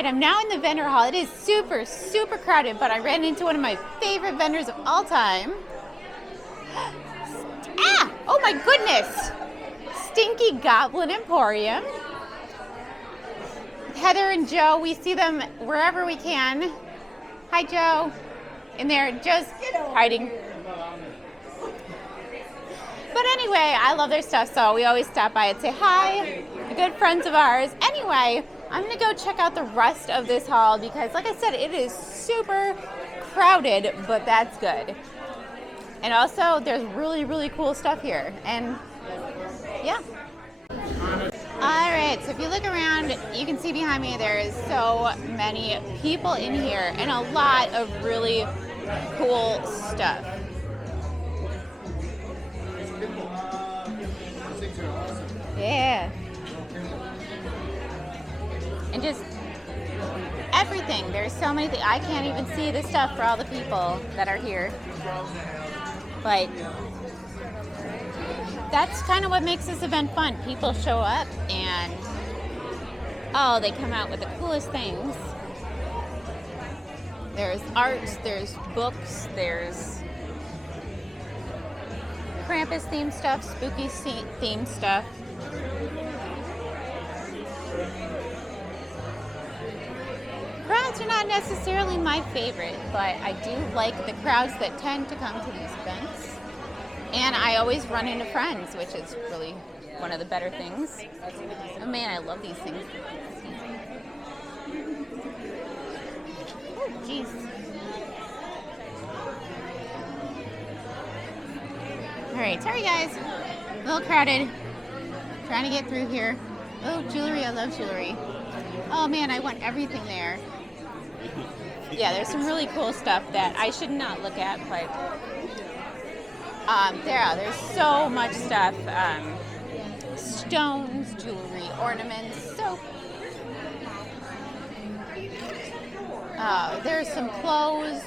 right, I'm now in the vendor hall. It is super, super crowded, but I ran into one of my favorite vendors of all time. Ah! Oh my goodness! Stinky Goblin Emporium. Heather and Joe, we see them wherever we can. Hi, Joe. In there, Joe's hiding. But anyway, I love their stuff, so we always stop by and say hi. Good friends of ours. Anyway, I'm gonna go check out the rest of this hall because, like I said, it is super crowded, but that's good. And also, there's really, really cool stuff here. And yeah. All right, so if you look around, you can see behind me there is so many people in here and a lot of really cool stuff. Yeah. And just everything. There's so many things. I can't even see the stuff for all the people that are here. But that's kind of what makes this event fun. People show up and, oh, they come out with the coolest things. There's art, there's books, there's Krampus themed stuff, spooky themed stuff. Crowds are not necessarily my favorite, but I do like the crowds that tend to come to these events. And I always run into friends, which is really one of the better things. Oh man, I love these things. Oh, jeez. All right, sorry guys. A little crowded. Trying to get through here. Oh, jewelry, I love jewelry. Oh man, I want everything there. Yeah, there's some really cool stuff that I should not look at, but there's so much stuff. Stones, jewelry, ornaments, soap. There's some clothes,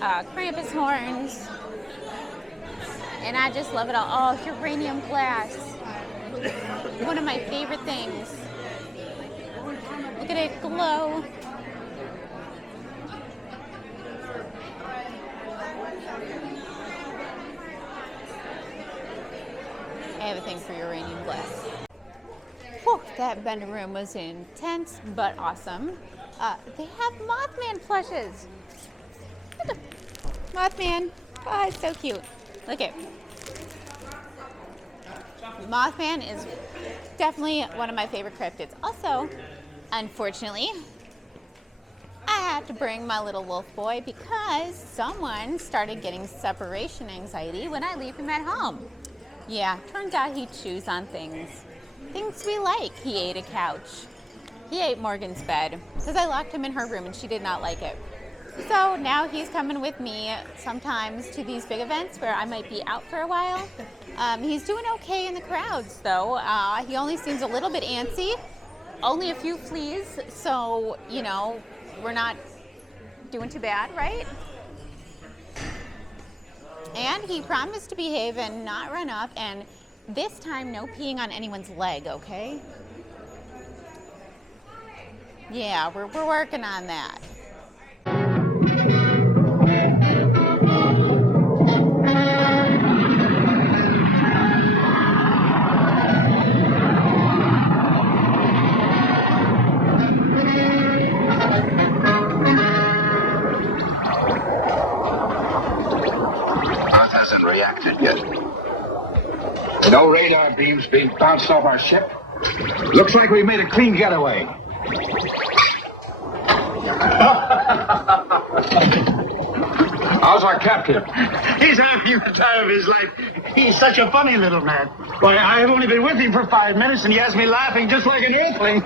Krampus horns, and I just love it all. Oh, uranium glass. One of my favorite things. Look at it glow. I have a thing for uranium glass. Whew, that vendor room was intense but awesome. They have Mothman plushes. Look at Mothman. Oh, it's so cute. Look at Mothman is definitely one of my favorite cryptids. Also, unfortunately, I had to bring my little wolf boy because someone started getting separation anxiety when I leave him at home. Yeah, turns out he chews on things we like. He ate a couch. He ate Morgan's bed because I locked him in her room and she did not like it. So now he's coming with me sometimes to these big events where I might be out for a while. He's doing okay in the crowds though. He only seems a little bit antsy. Only a few fleas, so, you know, we're not doing too bad, right? And he promised to behave and not run off, and this time no peeing on anyone's leg, okay? Yeah, we're working on that. Hasn't reacted yet. No radar beams being bounced off our ship. Looks like we made a clean getaway. How's our captain? He's having the time of his life. He's such a funny little man. Why, I've only been with him for 5 minutes and he has me laughing just like an earthling.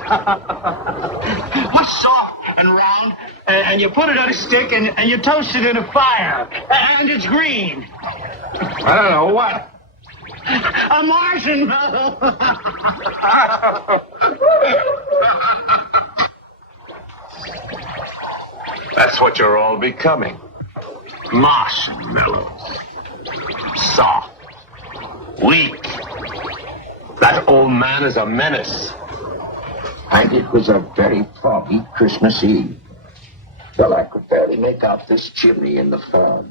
What's soft and round, and you put it on a stick and you toast it in a fire, and it's green. I don't know, what? A Martian. That's what you're all becoming. Marshmallows. Soft. Weak. That old man is a menace. And it was a very foggy Christmas Eve. Well, I could barely make out this chimney in the fog.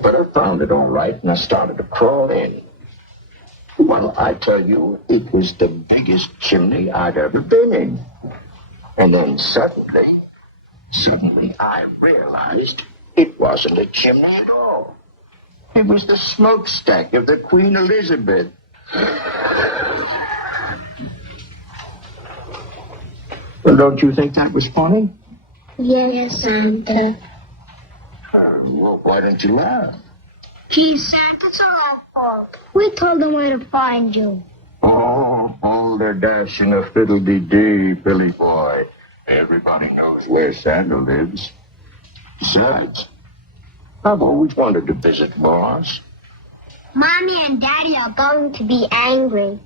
But I found it all right, and I started to crawl in. Well, I tell you, it was the biggest chimney I'd ever been in. And then suddenly I realized it wasn't a chimney at all. It was the smokestack of the Queen Elizabeth. Well, don't you think that was funny? Yes, Santa. Well, why don't you laugh? Gee, Santa, it's our fault. We told them where to find you. Oh, they're dashing a fiddle-dee-dee, Billy boy. Everybody knows where Santa lives. Besides, I've always wanted to visit Mars. Mommy and Daddy are going to be angry.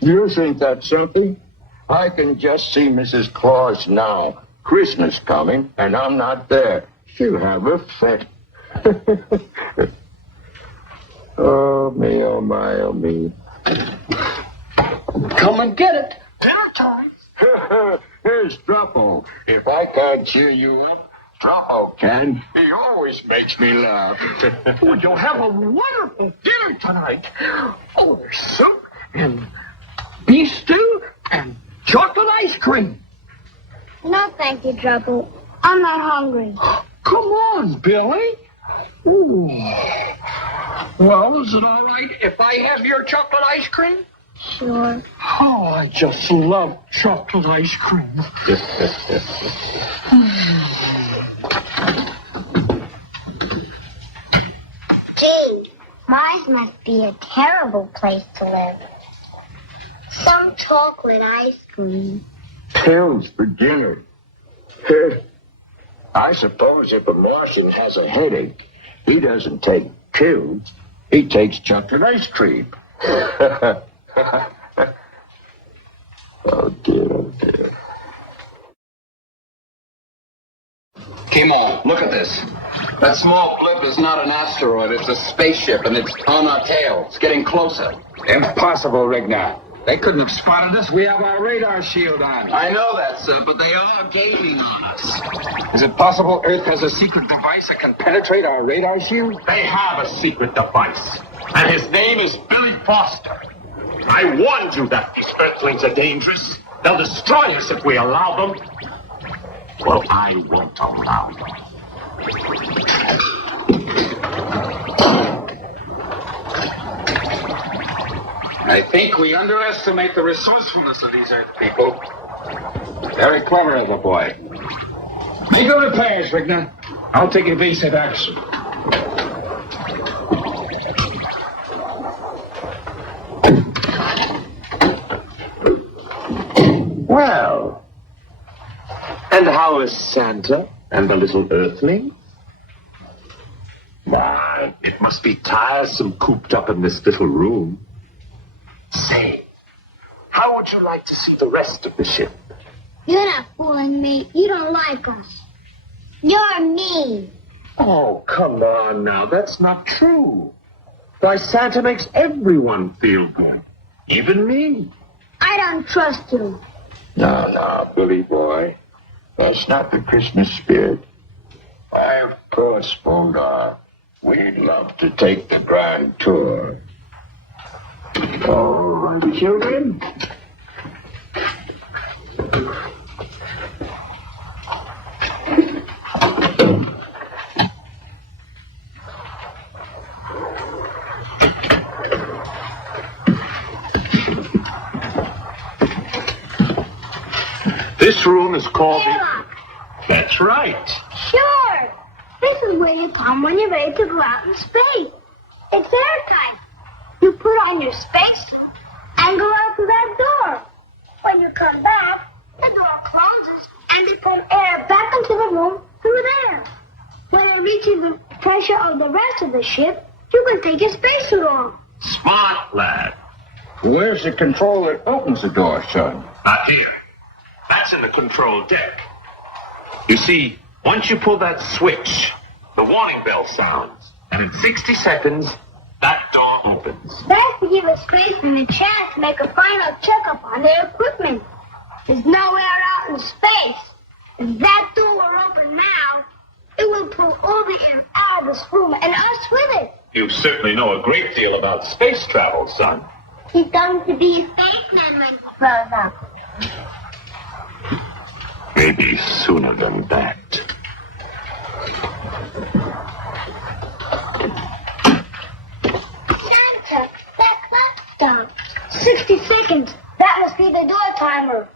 You think that's something? I can just see Mrs. Claus now. Christmas coming, and I'm not there. She'll have a fit. Oh, me, oh, my, oh, me. Come and get it. Dinner time. Here's Druppo. If I can't cheer you up, Druppo can. He always makes me laugh. Oh, you'll have a wonderful dinner tonight. Oh, there's soup and beef stew and chocolate ice cream. No, thank you, Druppo. I'm not hungry. Come on, Billy. Ooh. Well, is it all right if I have your chocolate ice cream? Sure. Oh, I just love chocolate ice cream. Gee, Mars must be a terrible place to live. Some chocolate ice cream. Pills for dinner. I suppose if a Martian has a headache, he doesn't take pills. He takes chocolate ice cream. Oh, dear, oh, dear. Kimar, look at this. That small blip is not an asteroid, it's a spaceship, and it's on our tail. It's getting closer. Impossible, Rigna. They couldn't have spotted us. We have our radar shield on. I know that, sir, but they are gaining on us. Is it possible Earth has a secret device that can penetrate our radar shield? They have a secret device, and his name is Billy Foster. I warned you that these Earthlings are dangerous. They'll destroy us if we allow them. Well, I won't allow them. I think we underestimate the resourcefulness of these Earth people. Very clever as a boy. Make the repairs, Rigna. I'll take evasive action. Well, and how is Santa and the little Earthling? Why, it must be tiresome cooped up in this little room. Say, how would you like to see the rest of the ship? You're not fooling me. You don't like us. You're mean. Oh, come on now. That's not true. Why, Santa makes everyone feel good. Even me. I don't trust you. No, Billy boy. That's not the Christmas spirit. I've postponed our... We'd love to take the grand tour. All right, children. This room is called the... That's right. Sure. This is where you come when you're ready to go out in space. It's airtight. You put on your space and go out through that door. When you come back, the door closes and they put air back into the room through there. When it reaches the pressure of the rest of the ship, you can take your spacesuit off. Smart lad. Where's the control that opens the door, son? Not here. That's in the control deck. You see, once you pull that switch, the warning bell sounds, and in 60 seconds, that door opens. That's to give us spacemen a chance to make a final checkup on their equipment. is nowhere out in space. If that door were open now, it will pull all the air out of this room and us with it. You certainly know a great deal about space travel, son. He's going to be a spaceman when he grows up. Maybe sooner than that. Santa, that clock stopped. 60 seconds. That must be the door timer.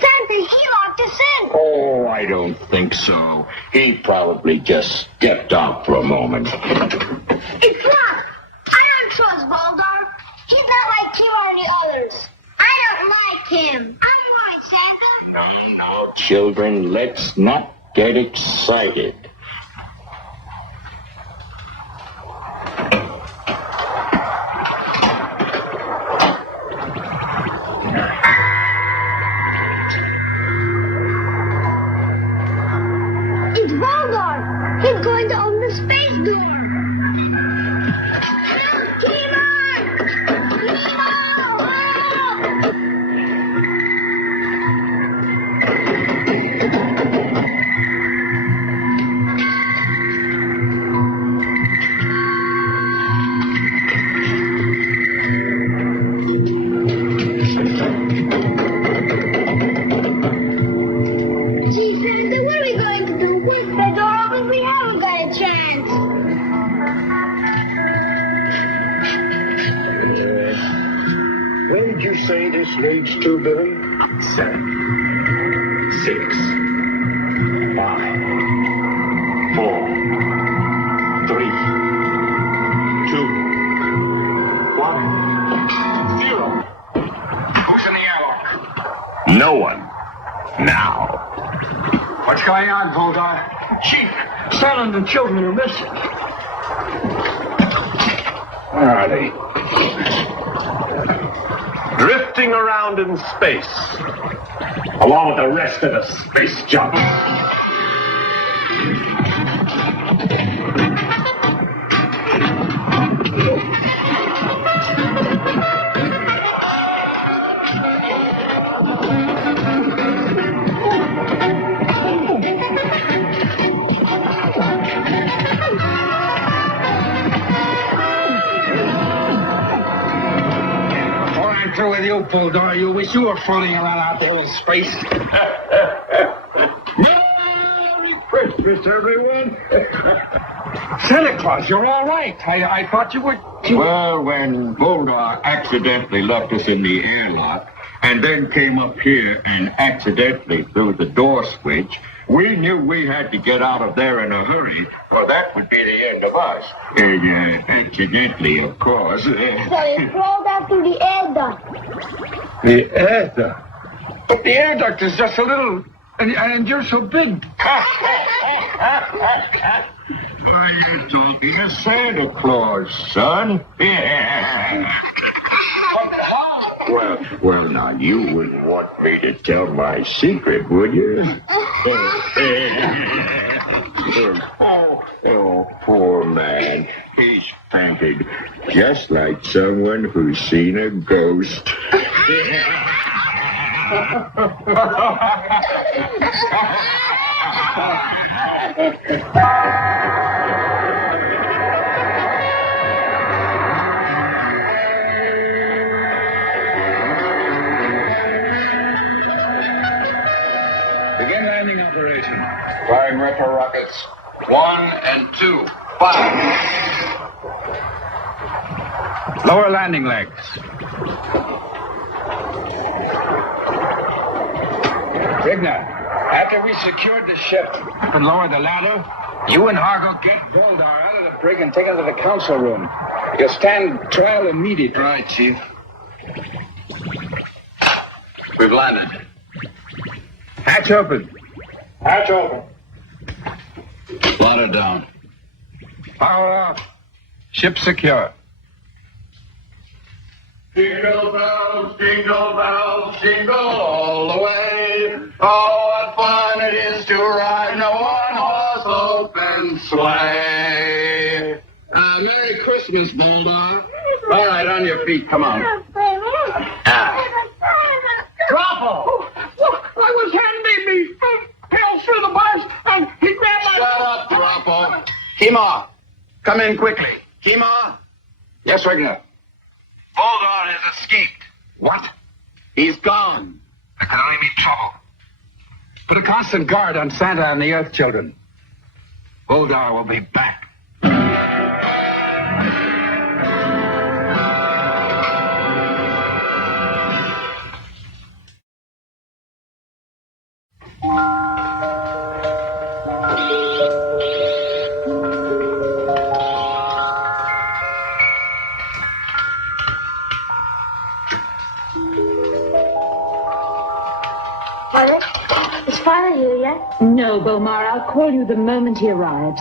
Santa, he locked us in. Oh, I don't think so. He probably just stepped out for a moment. It's locked. I don't trust Voldar. He's not like Kimar and the others. I don't like him. I'm right, Santa. No, children, let's not get excited. It's Voldar. He's going to open the space door. Kimar! Nemo! Help! Gee, Santa, what are we going to do? With the door open, we haven't got a chance. Where did you say this leads to, Billy? 7, 6, 5, 4, 3, 2, 1, 0. Who's in the airlock? No one. Now. What's going on, Voldar? Chief, Santa and the children are missing. Where are they? Drifting around in space, along with the rest of the space junk. Through with you, Voldar. You wish you were floating around out there in space. Merry Christmas, everyone. Santa Claus, you're all right. I thought you were... Well, when Voldar accidentally left us in the airlock and then came up here and accidentally threw the door switch, we knew we had to get out of there in a hurry, or that would be the end of us. Accidentally, of course. So he crawled out through the air duct. The air duct? But the air duct is just a little... And you're so big. You're talking to Santa Claus, son. Well, now, you wouldn't want me to tell my secret, would you? Oh, poor man. He's fainted, just like someone who's seen a ghost. Begin landing operation. Firing retro rockets. 1 and 2. Fire. Lower landing legs. Ignat, after we secured the ship and lowered the ladder, you and Hargo get Voldar out of the brig and take him to the council room. You'll stand trial immediate. Right, Chief. We've landed. Hatch open. Hatch open. Ladder down. Power off. Ship secure. Jingle bells, jingle all the way. Oh, what fun it is to ride in a one-horse open sleigh. Merry Christmas, Voldar. All right, on your feet. Come on. Bravo! Look, I was handing me pills through the bars, and he grabbed my... Shut up, Bravo. Kimar, come in quickly. Kimar? Yes, Regner. Bulldog has escaped. What? He's gone. That could only mean trouble. Put a constant guard on Santa and the Earth children. Boldar will be back. Mother, is Father here yet? No, Bomar. I'll call you the moment he arrives.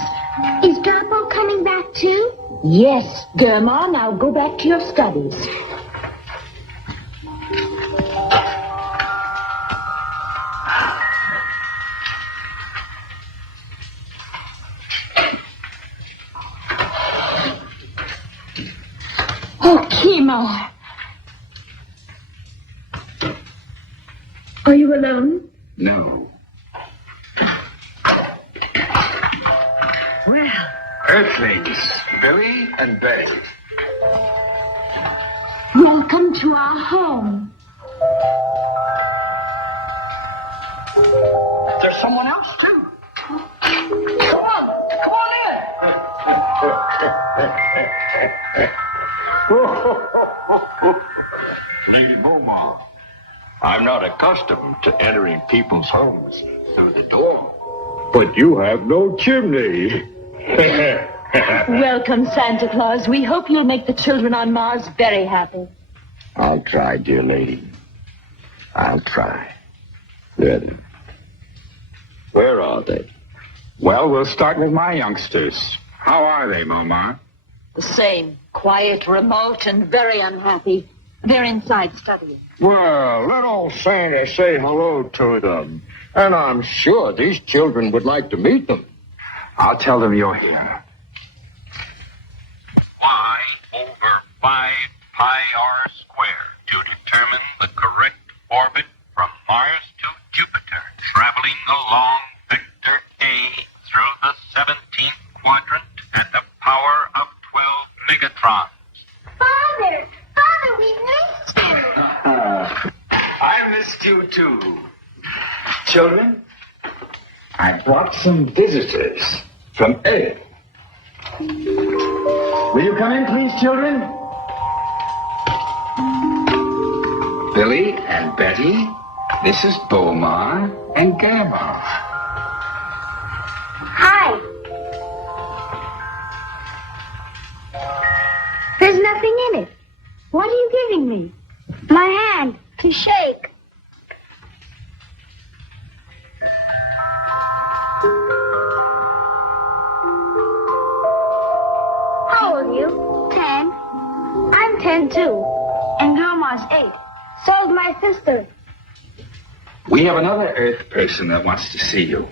Is Grandpa coming back too? Yes, Germa. Now go back to your studies. Oh, Kimar. Are you alone? No. Well, Earthlings, Billy and Betty. Welcome to our home. There's someone else, too. Come on in. Lady Beaumont, I'm not accustomed to entering people's homes through the door. But you have no chimney. welcome, Santa Claus. We hope you'll make the children on Mars very happy. I'll try, dear lady. I'll try. Then, where are they? Well, we'll start with my youngsters. How are they, Mama? The same. Quiet, remote, and very unhappy. They're inside studying. Well, let old Santa say hello to them. And I'm sure these children would like to meet them. I'll tell them you're here. Y over 5 pi r squared to determine the correct orbit from Mars to Jupiter, traveling along vector A through the 17th quadrant at the power of 12 megatrons. Father, we missed you. I missed you too. Children, I brought some visitors from Earth. Will you come in, please, children? Billy and Betty, this is Bomar and Gamma. Hi. There's nothing in it. What are you giving me? My hand to shake. How old are you? 10. I'm 10 too. And Grandma's 8. So's my sister. We have another Earth person that wants to see you.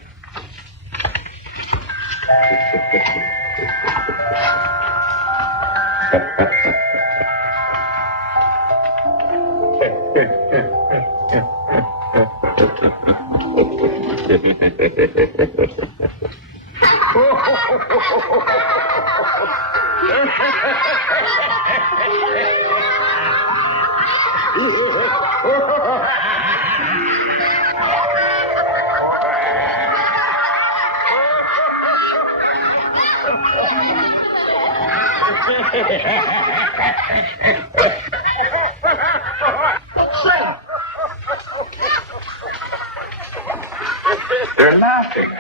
They're laughing.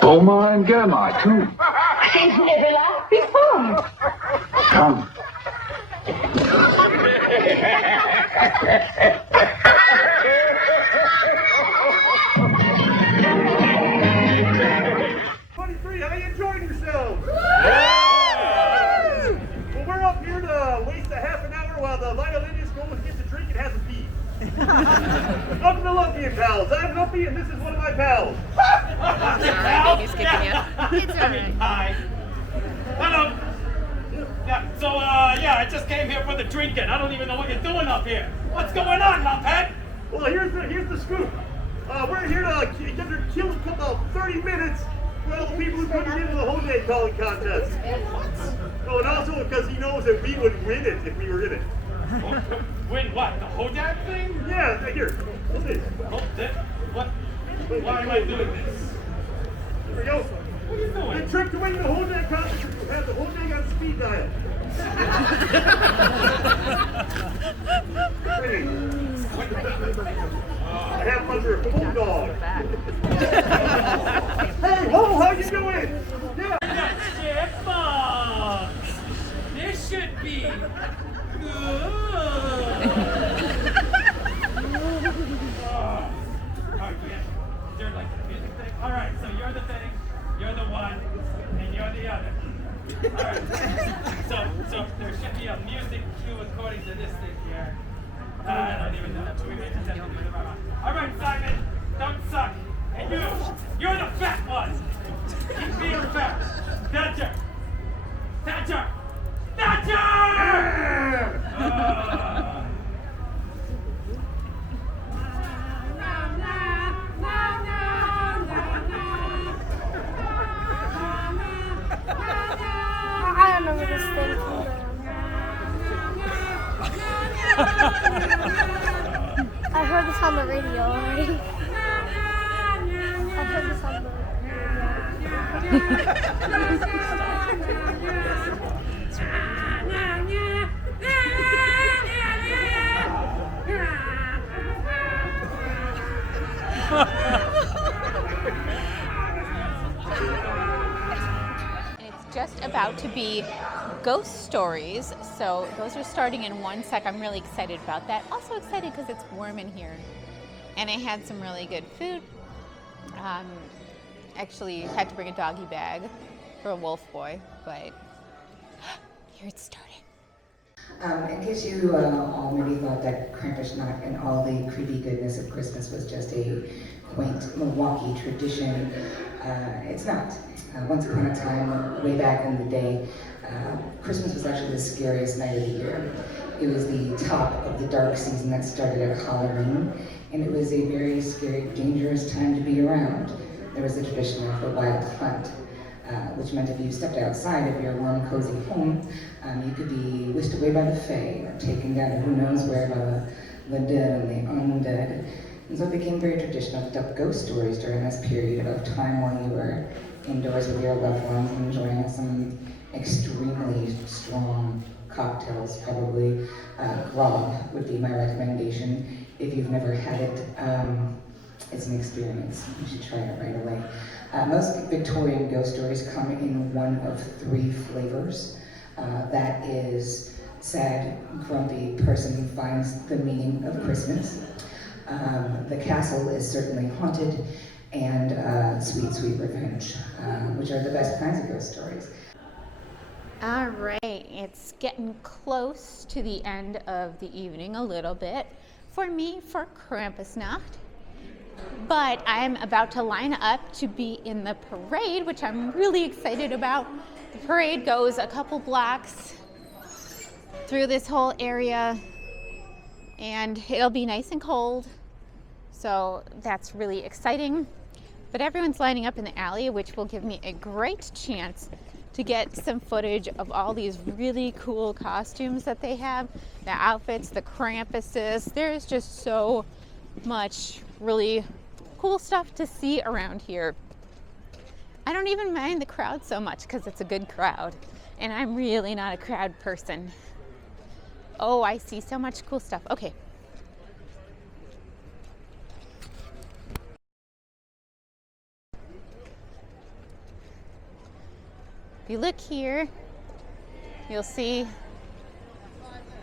Boma and Germa, too. They've never laughed before. Come. How you enjoying yourselves? Well, we're up here to waste a half an hour while the violinist goes and gets a drink and has a pee. Welcome to Lumpy and Pals. I'm Lumpy and this is one of my pals. Baby's kicking you. It's alright. Hi. Hello. Yeah, Yeah, I just came here for the drinking. I don't even know what you're doing up here. What's going on, Muppet? Well, here's the scoop. We're here to kill about 30 minutes for all the people who couldn't get into the whole day calling contest. Oh, and also because he knows that we would win it if we were in it. Win what? The Hodag thing? Yeah, here. What's this? What? Why am I doing this? Here we go. What are you doing? The trick to winning the Hodag contest is to have the Hodag on speed dial. I have under a bulldog. Hey, ho, how you doing? Yeah. Chipmunk. This should be good. They're like the music thing. All right, so you're the thing, you're the one, and you're the other. All right. So there should be a music cue according to this thing here. I don't even know. We may just have to do the right one. All right, Simon, don't suck. And you're the fat one. Keep being fat. Thatcher. Thatcher. Thatcher! I don't know what this thing is. I heard this on the radio already. I heard this on the It's just about to be ghost stories, so those are starting in 1 sec. I'm really excited about that. Also excited because it's warm in here, and I had some really good food. Actually had to bring a doggy bag for a wolf boy, but here it's starting. In case you all maybe thought that Krampusnacht and all the creepy goodness of Christmas was just a quaint Milwaukee tradition, it's not. Once upon a time, way back in the day, Christmas was actually the scariest night of the year. It was the top of the dark season that started at Halloween, and it was a very scary, dangerous time to be around. There was the tradition of the wild hunt, which meant if you stepped outside of your warm, cozy home, you could be whisked away by the fae, or taken down to who knows where by the dead and the undead. And so it became very traditional to tell ghost stories during this period of time while you were indoors with your loved ones, enjoying some extremely strong cocktails, probably grog would be my recommendation. If you've never had it, it's an experience. You should try it right away. Most Victorian ghost stories come in one of 3 flavors. That is sad, grumpy person who finds the meaning of Christmas. The castle is certainly haunted, and sweet, sweet revenge, which are the best kinds of ghost stories. All right, it's getting close to the end of the evening a little bit for me for Krampusnacht, but I'm about to line up to be in the parade, which I'm really excited about. The parade goes a couple blocks through this whole area, and it'll be nice and cold, so that's really exciting. But everyone's lining up in the alley, which will give me a great chance to get some footage of all these really cool costumes that they have, the outfits, the Krampuses. There's just so much really cool stuff to see around here. I don't even mind the crowd so much because it's a good crowd, and I'm really not a crowd person. Oh, I see so much cool stuff. Okay. If you look here, you'll see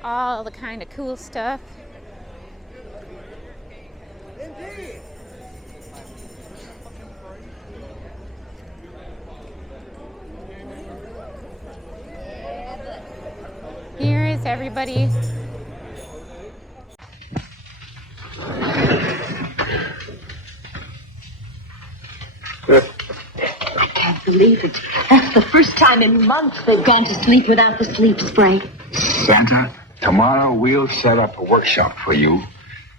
all the kind of cool stuff. Here is everybody. I can't believe it. That's the first time in months they've gone to sleep without the sleep spray. Santa, tomorrow we'll set up a workshop for you.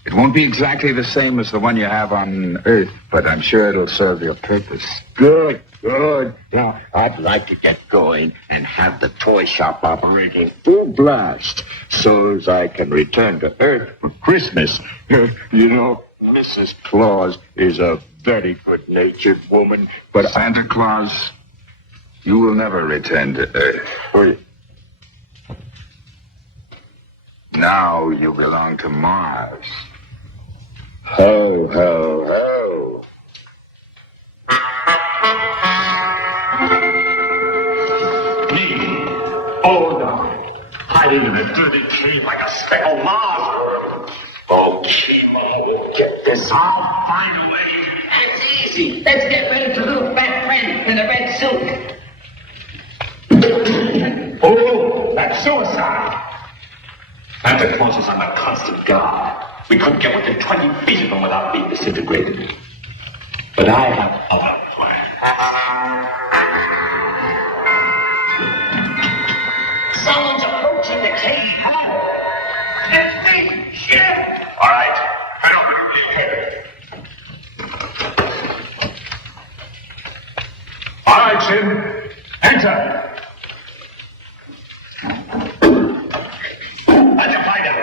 It won't be exactly the same as the one you have on Earth, but I'm sure it'll serve your purpose. Good, good. Now, I'd like to get going and have the toy shop operating full blast so as I can return to Earth for Christmas. You know, Mrs. Claus is a very good-natured woman, but Santa Claus, you will never return to Earth. Now you belong to Mars. Ho, ho, ho. Me? Oh, no. Hiding in a dirty cave like a speckled moth. Oh, Kimar, we'll get this. I'll find a way. It's easy. Let's get rid of the little fat friend in the red suit. Oh, that's suicide. Santa Claus is on a constant guard. We couldn't get within 20 feet of him without being disintegrated. But I have other plans. Someone's approaching the cave. It's me! Shit! All right, head over to the All right, Jim. Enter. Let's find out.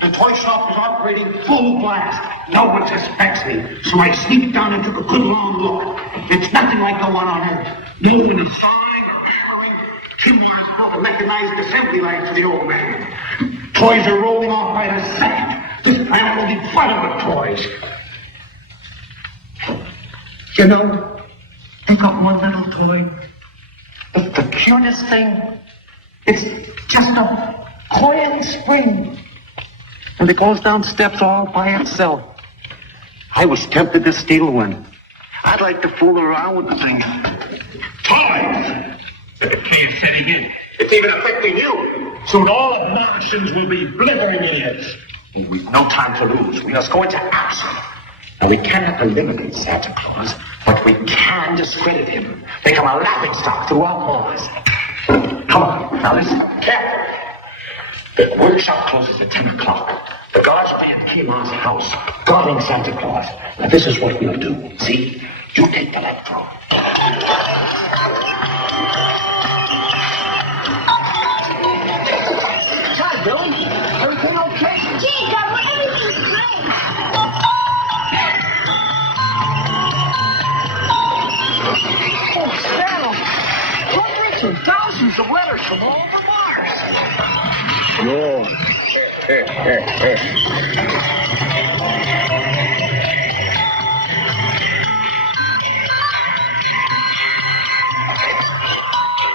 The toy shop is operating full blast. No one suspects me, so I sneaked down and took a good long look. It's nothing like the one on Earth. No one is hammering. Kimar's brought the mechanized assembly line to the old man. Toys are rolling off by the second. This plant will be flooded with toys. You know, they got one little toy. The cutest thing. It's just a coil spring. And it goes down steps all by itself. I was tempted to steal one. I'd like to fool around with the thing. Toys! The kid said he did. It's even affecting you. Soon all Martians will be blithering idiots. We've no time to lose. We must go into action. Now, we cannot eliminate Santa Claus, but we can discredit him. Make him a laughingstock to all boys. Come on, now listen carefully. The workshop closes at 10 o'clock. The guards will be at Kimar's house, guarding Santa Claus. Now, this is what we'll do. See? You take the electro. Hi, Billy. Everything okay? Gee, Governor, everything's great. Oh, Santa. Hundreds and thousands of letters from all over Mars. Yeah.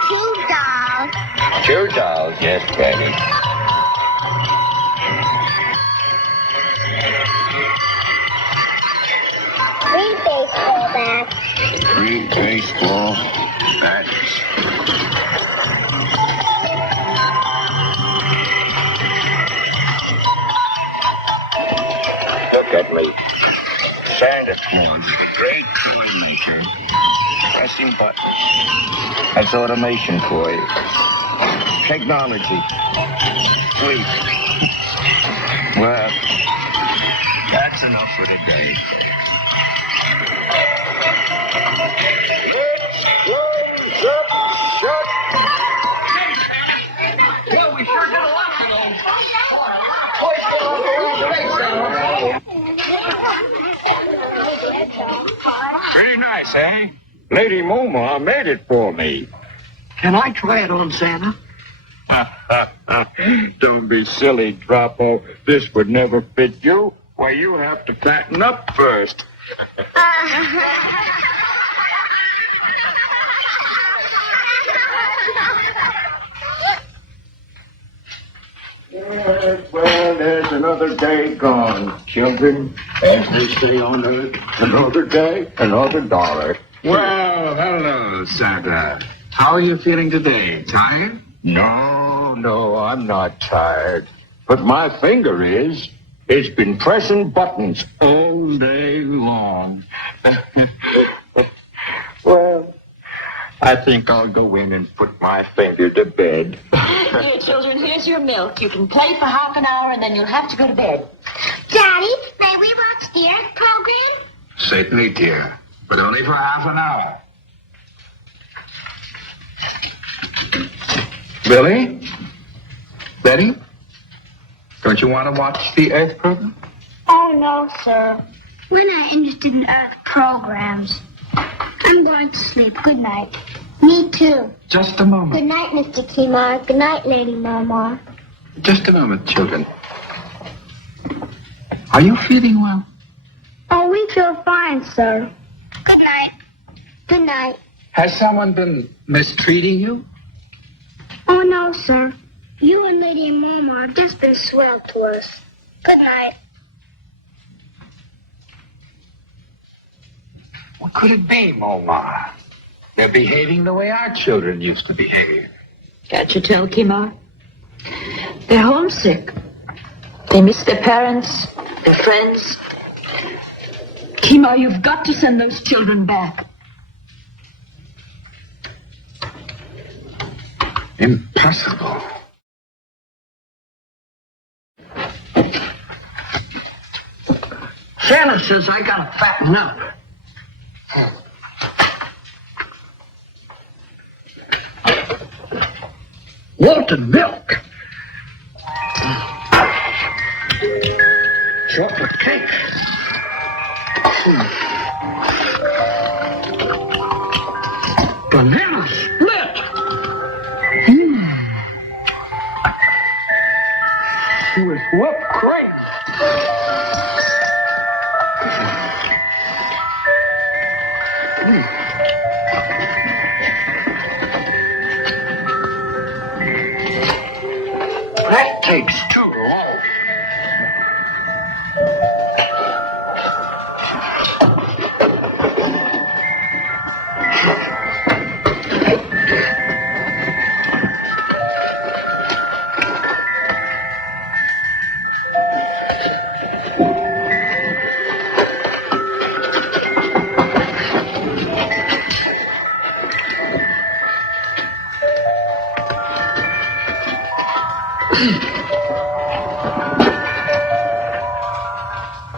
Two dolls. 2 dolls, yes, baby. Three baseball bats. 3 baseball bats. Look at me. Santa Claus, the great toymaker. Pressing buttons. That's automation for you. Technology. Sweet. Well, that's enough for today. Yeah, we sure did a lot. Pretty nice, eh? Lady Moma made it for me. Can I try it on Santa? Don't be silly, Droppo. This would never fit you. Why, you have to fatten up first. Yes, well, there's another day gone, children. As they say on Earth, another day, another dollar. Well, hello, Santa. How are you feeling today? Tired? No, I'm not tired. But my finger is. It's been pressing buttons all day long. Well, I think I'll go in and put my finger to bed. Here, children, here's your milk. You can play for half an hour, and then you'll have to go to bed. Daddy, may we watch the Earth program? Certainly, dear, but only for half an hour. Billy? Betty? Don't you want to watch the Earth program? Oh, no, sir. We're not interested in Earth programs. I'm going to sleep. Good night. Me too. Just a moment. Good night, Mr. Kimar. Good night, Lady Mama. Just a moment, children. Are you feeling well? Oh, we feel fine, sir. Good night. Good night. Has someone been mistreating you? Oh, no, sir. You and Lady Mama have just been swell to us. Good night. What could it be, Moma? They're behaving the way our children used to behave. Can't you tell, Kimar? They're homesick. They miss their parents, their friends. Kimar, you've got to send those children back. Impossible. Santa says I gotta fatten up. Malted milk. Chocolate cake. Banana split. With whipped cream. That takes too long.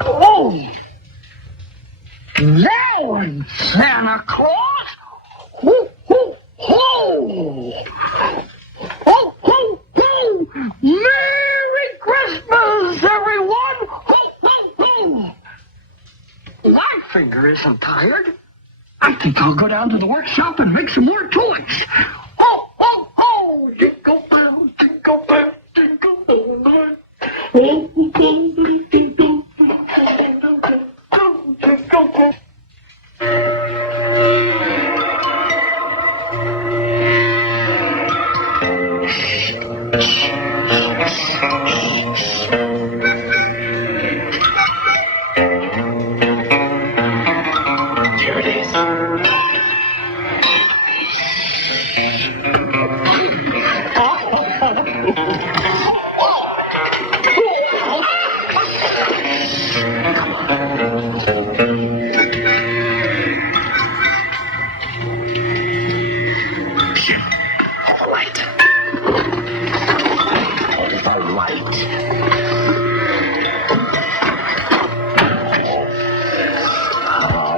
Oh! Now, Santa Claus! Ho, ho, ho! Ho, ho, ho! Merry Christmas, everyone! Ho, ho, ho! My finger isn't tired. I think I'll go down to the workshop and make some more toys. Ho, ho, ho! Jingle bells, jingle bells, jingle bells. Ho, ho, ho! Here it is.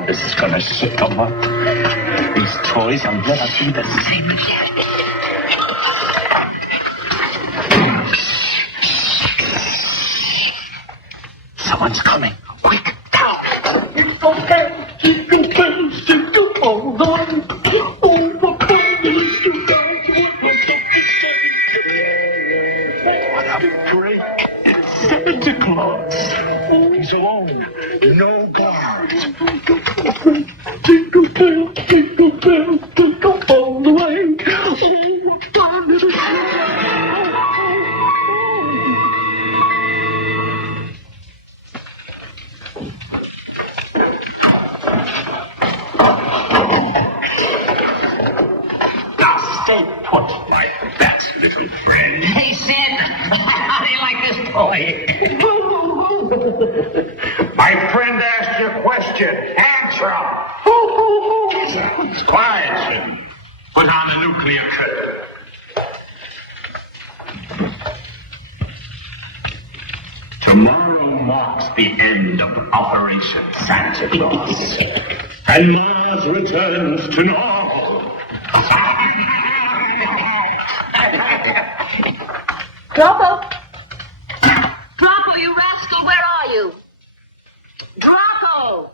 This is gonna shake them up. These toys will never be the same again. Someone's coming. Quick, down. Jingle bells, jingle bells, jingle all the way. Oh, what fun it is to ride one What a break. It's Santa Claus. Oh, he's alone. No guards. Jingle bells, jingle bells, jingle all the way. Oh, what fun it is. Now stay put, my best little friend. Hey, Sid. How do you like this toy? My friend asked you a question. Answer him. Quiet, Sid. Put on the nuclear curtain. Tomorrow marks the end of Operation Santa Claus. And Mars returns to normal. Draco! Draco, you rascal, where are you? Draco!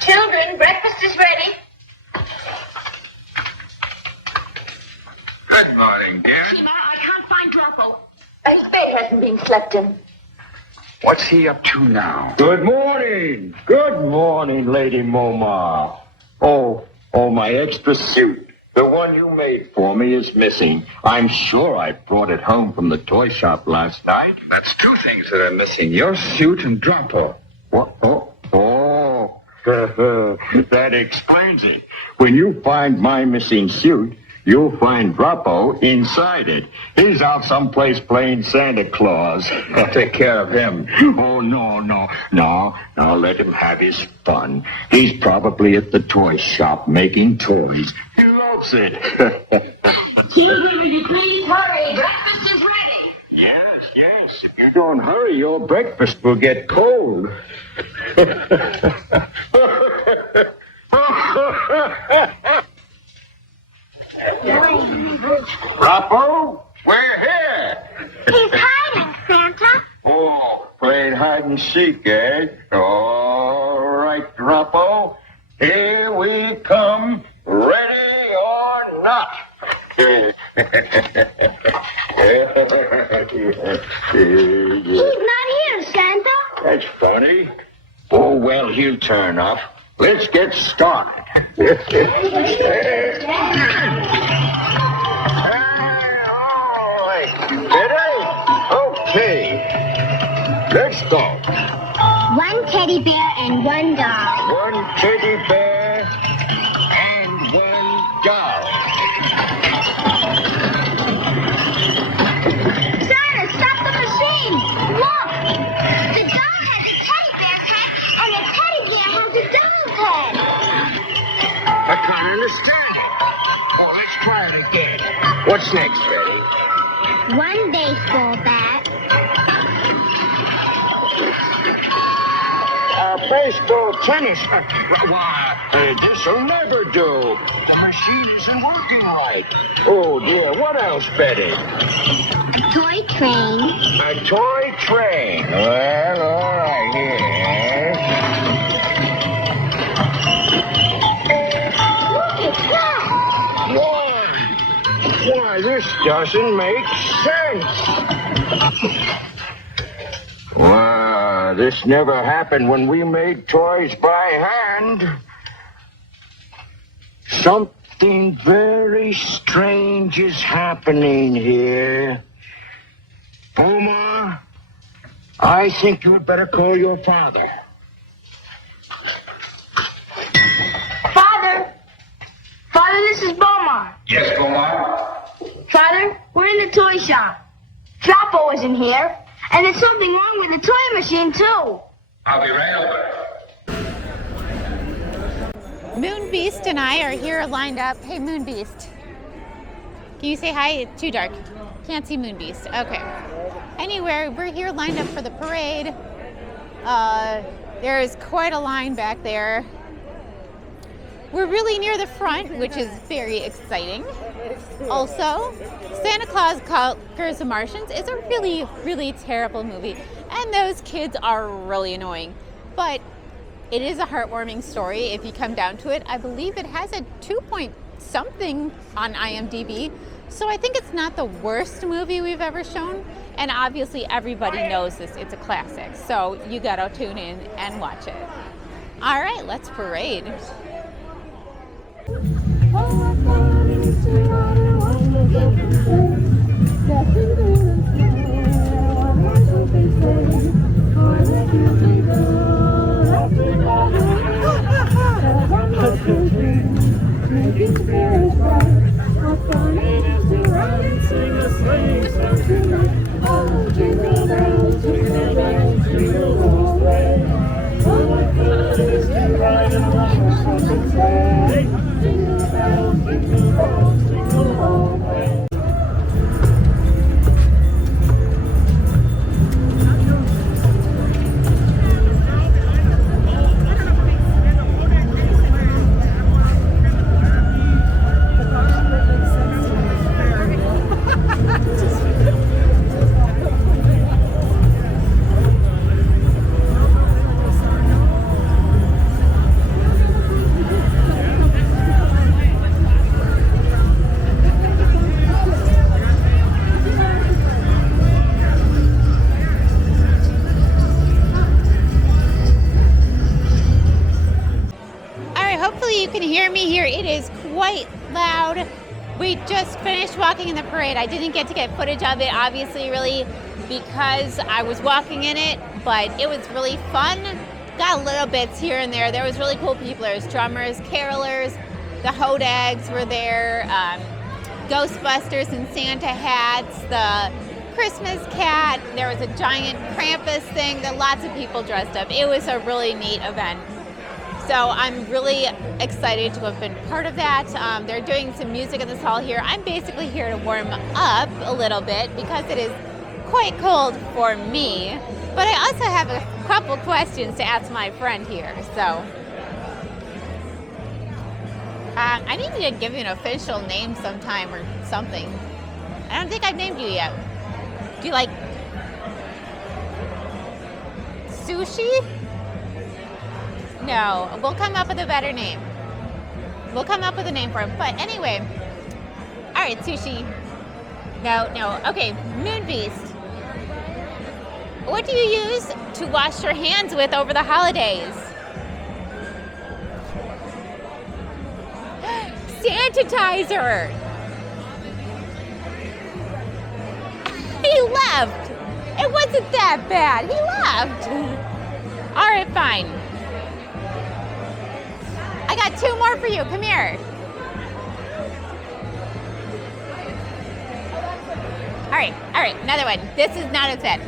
Children, breakfast is ready. Good morning, dear. Kimar, I can't find Draco. His bed hasn't been slept in. What's he up to now? Good morning. Good morning, Lady Momar. Oh, my extra suit. The one you made for me is missing. I'm sure I brought it home from the toy shop last night. That's two things that are missing. Your suit and Drapo. What? Oh. That explains it. When you find my missing suit, you'll find Drapo inside it. He's out someplace playing Santa Claus. I'll take care of him. Oh, no. Now let him have his fun. He's probably at the toy shop making toys. He loves it. Children, will you please hurry? Breakfast is ready. Yes. If you don't hurry, your breakfast will get cold. Drapo, we're here. He's hiding, Santa. Oh, playing hide and seek, eh? All right, Drapo. Here we come, ready or not. He's not here, Santa. That's funny. Oh, well, he'll turn up. Let's get started. Okay. Let's go. One teddy bear and one doll. One teddy bear and one doll. Santa, stop the machine. Look. The doll has a teddy bear head and the teddy bear has a doll's head. I can't understand it. Oh, let's try it again. What's next, Betty? One baseball bat. Baseball, tennis. Why, this'll never do. The machine isn't working right. Oh, dear. What else, Betty? A toy train. A toy train. Well, all right, here. Look, it's gone. Why, this doesn't make sense. Wow, this never happened when we made toys by hand. Something very strange is happening here. Omar, I think you'd better call your father. Father, this is Bomar. Yes, Kumar? Father, we're in the toy shop. Drapo isn't here, and there's something wrong with the toy machine, too. I'll be right over. Moon Beast and I are here lined up. Hey, Moon Beast. Can you say hi? It's too dark. Can't see Moon Beast. Okay. Anyway, we're here lined up for the parade. There's quite a line back there. We're really near the front, which is very exciting. Also, Santa Claus Conquers the Martians is a really, really terrible movie, and those kids are really annoying. But it is a heartwarming story if you come down to it. I believe it has a 2-point-something on IMDb, so I think it's not the worst movie we've ever shown. And obviously everybody knows this, it's a classic, so you gotta tune in and watch it. All right, let's parade. hear me here, it is quite loud. We just finished walking in the parade. I didn't get to get footage of it, obviously, really, because I was walking in it, but it was really fun. Got little bits here and there. There was really cool people. There was drummers, carolers, the hodags were there, Ghostbusters and Santa hats, the Christmas cat. There was a giant Krampus thing. There lots of people dressed up. It was a really neat event. So I'm really excited to have been part of that. They're doing some music in this hall here. I'm basically here to warm up a little bit because it is quite cold for me. But I also have a couple questions to ask my friend here. So I need to give you an official name sometime or something. I don't think I've named you yet. Do you like sushi? No, we'll come up with a better name. We'll come up with a name for him. But anyway, all right, sushi. No. Okay, Moon Beast. What do you use to wash your hands with over the holidays? Sanitizer. He left. It wasn't that bad. He left. All right, fine. I got two more for you. Come here. All right, another one. This is not as bad.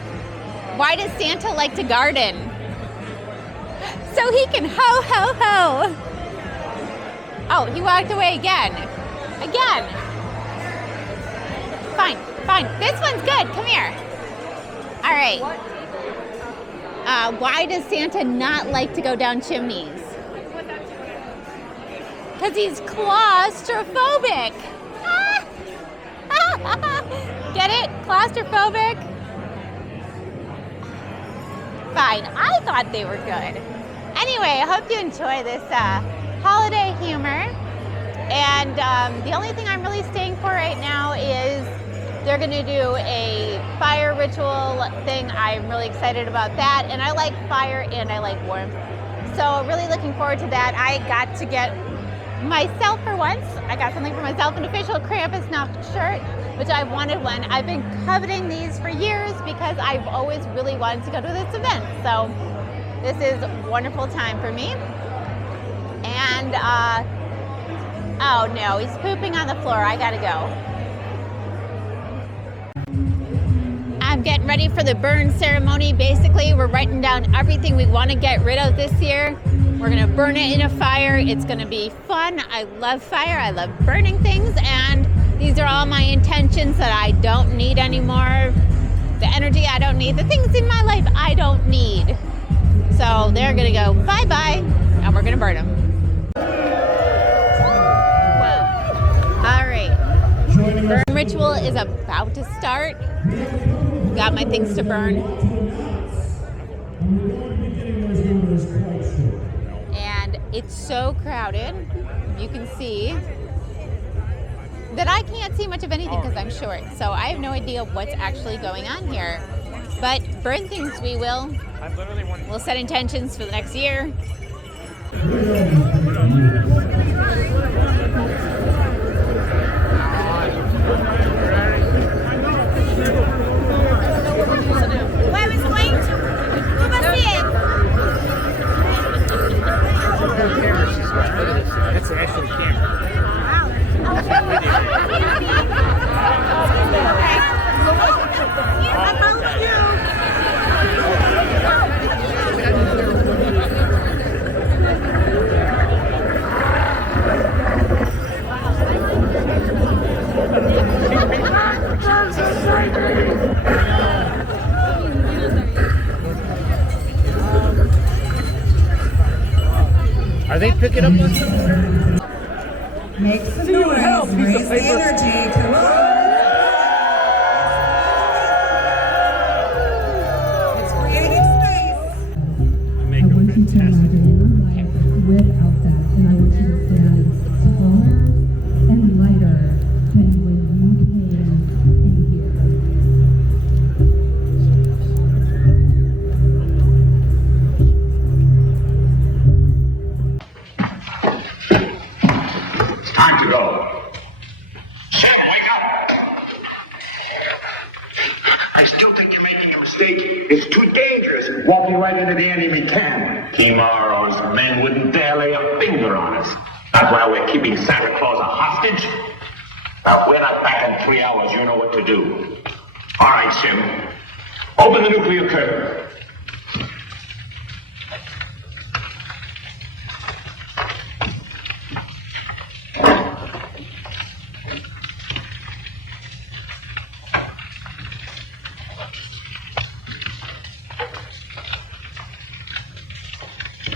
Why does Santa like to garden? So he can ho, ho, ho. Oh, he walked away again. Fine. This one's good. Come here. All right. Why does Santa not like to go down chimneys? Because he's claustrophobic. Get it? Claustrophobic? Fine. I thought they were good. Anyway, I hope you enjoy this holiday humor. And the only thing I'm really staying for right now is they're going to do a fire ritual thing. I'm really excited about that. And I like fire and I like warmth. So really looking forward to that. I got to get myself for once. I got something for myself, an official Krampus knocked shirt, which I wanted one. I've been coveting these for years because I've always really wanted to go to this event. So this is a wonderful time for me. And, oh no, he's pooping on the floor. I gotta go. I'm getting ready for the burn ceremony. Basically, we're writing down everything we want to get rid of this year. We're gonna burn it in a fire. It's gonna be fun. I love fire. I love burning things. And these are all my intentions that I don't need anymore. The energy I don't need. The things in my life I don't need. So they're gonna go bye-bye, and we're gonna burn them. All right. Burn ritual is about to start. Got my things to burn. And it's so crowded. You can see that I can't see much of anything because I'm short. So I have no idea what's actually going on here. But burn things we will. We'll set intentions for the next year. Where is going to? Come and see it. That's actually camera. Are they picking up this? Make some noise, raise the energy, come on! It's creating space! Make a fantastic. Without that, and I want you to stand taller and lighter than when you came in here. mistake. It's too dangerous. Walking right into the enemy camp. Kimar or his men wouldn't dare lay a finger on us. That's why we're keeping Santa Claus a hostage. Now, if we're not back in 3 hours, you know what to do. All right, Sim. Open the nuclear curtain.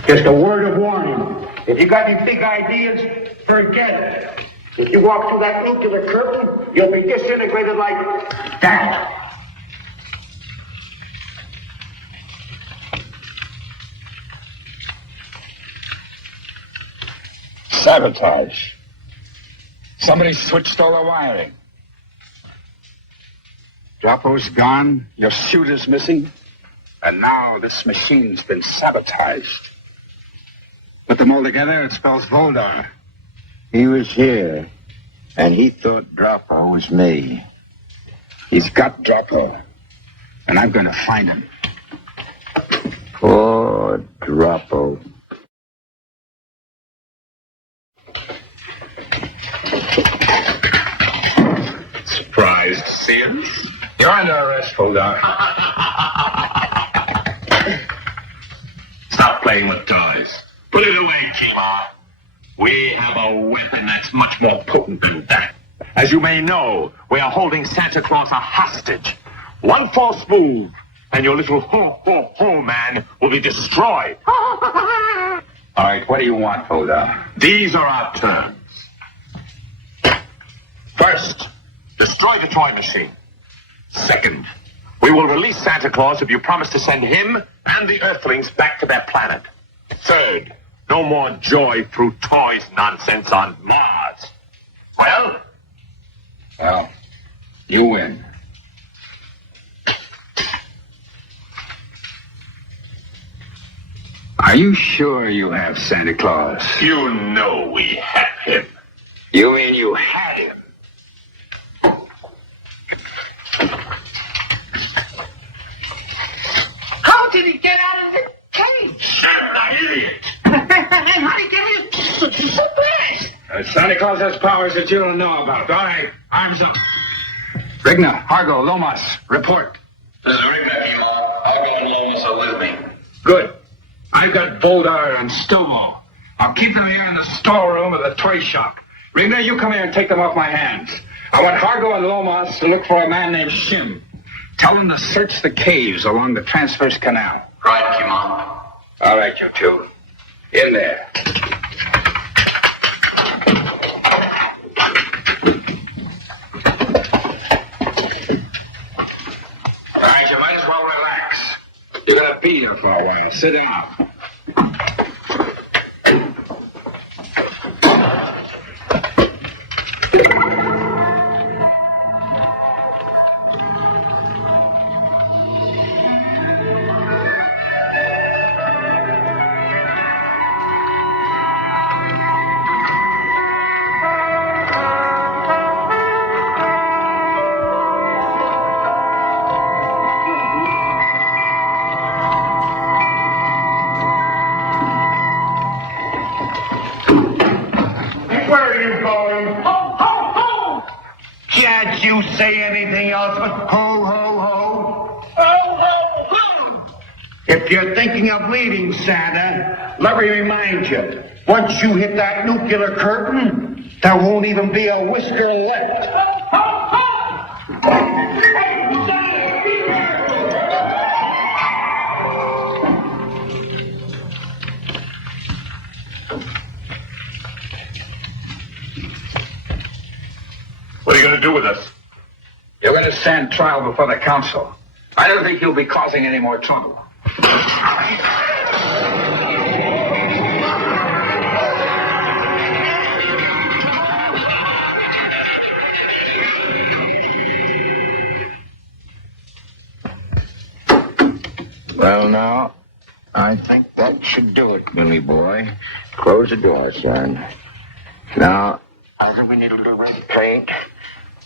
Just a word of warning. If you got any big ideas, forget it. If you walk through that nuclear curtain, you'll be disintegrated like that. Sabotage. Somebody switched all the wiring. Droppo's gone, your suit is missing, and now this machine's been sabotaged. Put them all together, it spells Voldar. He was here, and he thought Droppo was me. He's got Droppo, and I'm going to find him. Poor Droppo. Surprised to see us? You're under arrest, Voldar. Stop playing with toys. Put it away, Kimar. We have a weapon that's much more potent than that. As you may know, we are holding Santa Claus a hostage. One false move, and your little ho-ho-ho man will be destroyed. All right, what do you want, Voldar? These are our terms. First, destroy the toy machine. Second, we will release Santa Claus if you promise to send him and the Earthlings back to their planet. Third, no more joy through toys nonsense on Mars. Well? Well, you win. Are you sure you have Santa Claus? You know we have him. You mean you had him? How did he get out of the cage? Shut the idiot! How did he get so fast? Santa Claus has powers that you don't know about. All right, arms up. Rigna, Hargo, Lomas, report. This is Rigna, Kimar. I'll go and Lomas are with me. Good. I've got Voldar and Stonewall. I'll keep them here in the storeroom of the toy shop. Rigna, you come here and take them off my hands. I want Hargo and Lomas to look for a man named Shim. Tell them to search the caves along the Transverse Canal. Right, Kimar. All right, you two. In there. All right, you might as well relax. You're going to be here for a while. Sit down. Can't you say anything else but ho, ho, ho? Ho, ho, ho! If you're thinking of leaving, Santa, let me remind you, once you hit that nuclear curtain, there won't even be a whisker left. Ho, ho, ho! What are you going to do with us? You're going to stand trial before the council. I don't think you'll be causing any more trouble. Well, now, I think that should do it, Billy boy. Close the door, son. Now, I think we need a little red paint,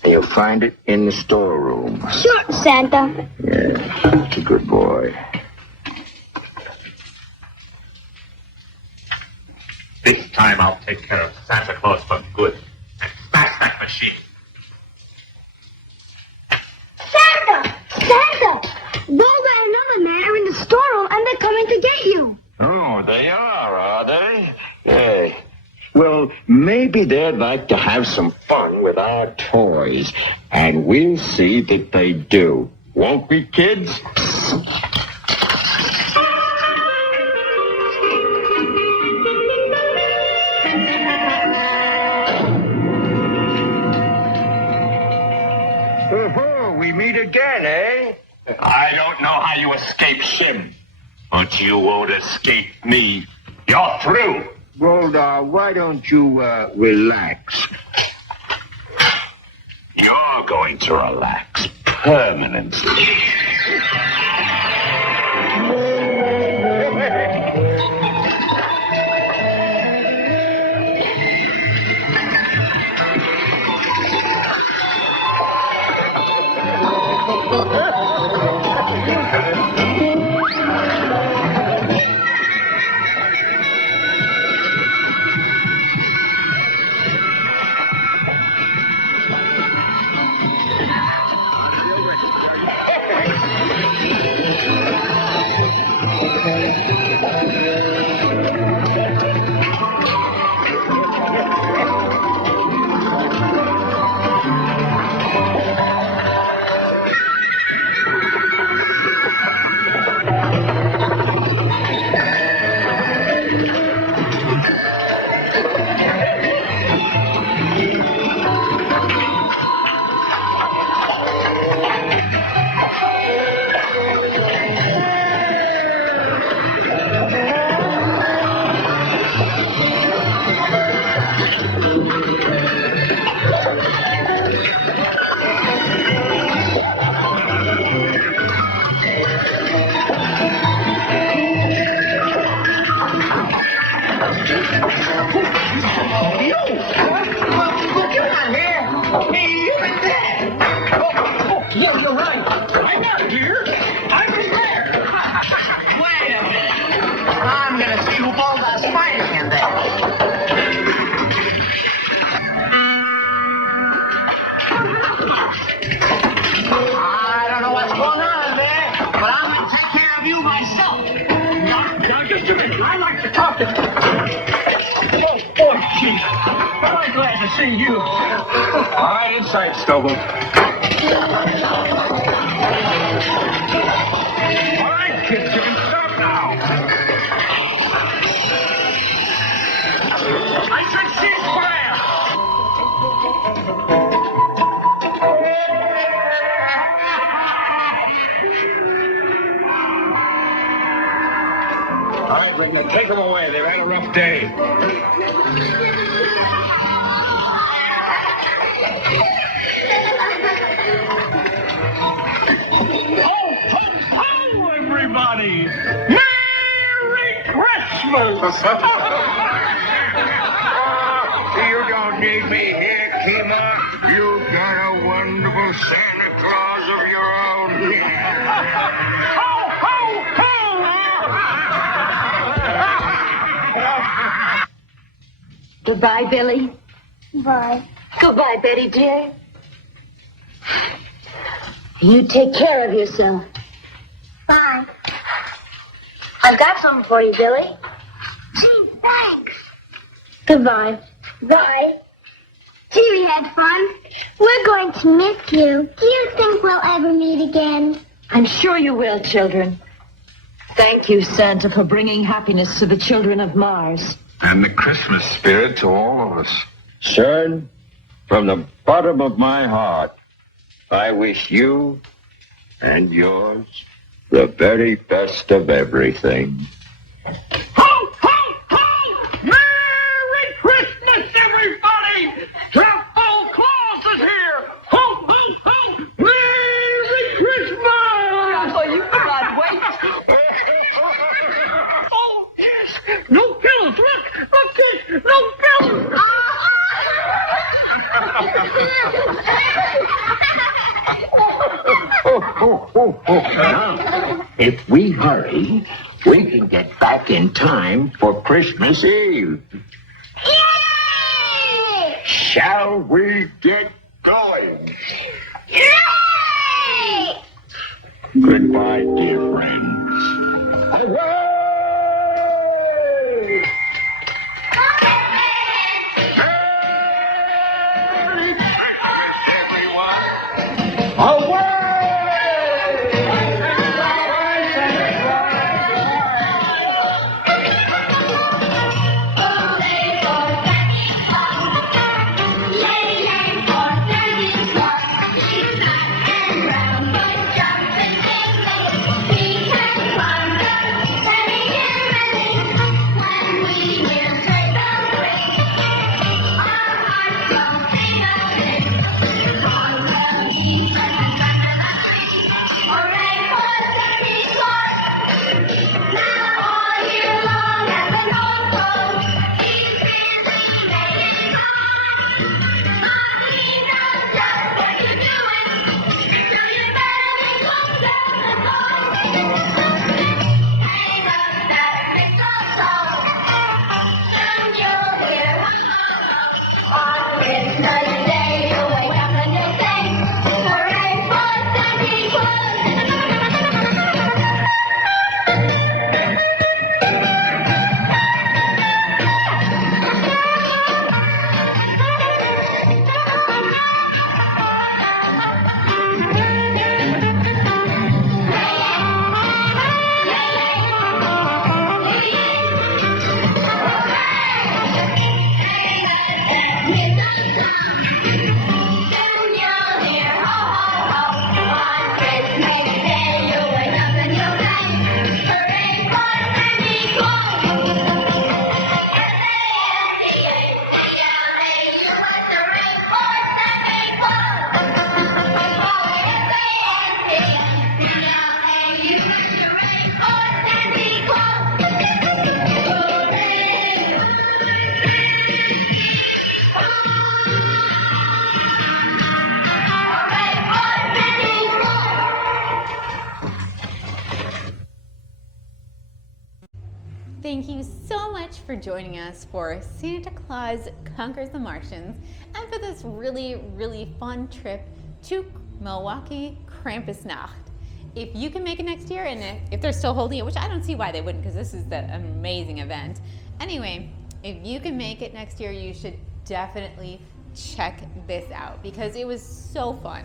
and you'll find it in the storeroom. Sure, Santa. Yeah, it's a good boy. This time I'll take care of Santa Claus for good and smash that machine. Santa! Santa! Boba and another man are in the storeroom and they're coming to get you. Oh, they are they? Hey. Well, maybe they'd like to have some fun with our toys, and we'll see that they do. Won't we, kids? We meet again, eh? I don't know how you escape him, but you won't escape me. You're through. Well, why don't you, relax? You're going to relax permanently. You're right. I'm not here. I'm in there. Well, I'm going to see who balls out Spider-Man there. I don't know what's going on there, but I'm going to take care of you myself. Now, just a minute. I'd like to talk to you. Oh, boy, Chief. I'm glad to see you. All right, inside, Stovall. All right, kids, you can stop now. I said ceasefire. All right, Rick, take them away. They've had a rough day. Ho, everybody! Merry Christmas! You don't need me here, Kimar. You've got a wonderful Santa Claus of your own. Ho, ho, ho! Goodbye, Billy. Bye. Goodbye, Betty dear. You take care of yourself. Bye. I've got something for you, Billy. Gee, thanks. Goodbye. Bye. Gee, we had fun. We're going to miss you. Do you think we'll ever meet again? I'm sure you will, children. Thank you, Santa, for bringing happiness to the children of Mars. And the Christmas spirit to all of us. Son, from the bottom of my heart, I wish you and yours the very best of everything. Ho, ho, ho! Merry Christmas, everybody! Santa Claus is here! Ho, ho, ho! Merry Christmas! Oh, you cannot wait. Oh, yes! No pills! Look, kids! No pills! Oh, Now, if we hurry, we can get back in time for Christmas Eve. Yay! Shall we get going? Yay! Goodbye, dear friends. Away! Thank you so much for joining us for Santa Claus Conquers the Martians and for this really, really fun trip to Milwaukee Krampusnacht. If you can make it next year, and if they're still holding it, which I don't see why they wouldn't, because this is an amazing event. Anyway, if you can make it next year, you should definitely check this out because it was so fun.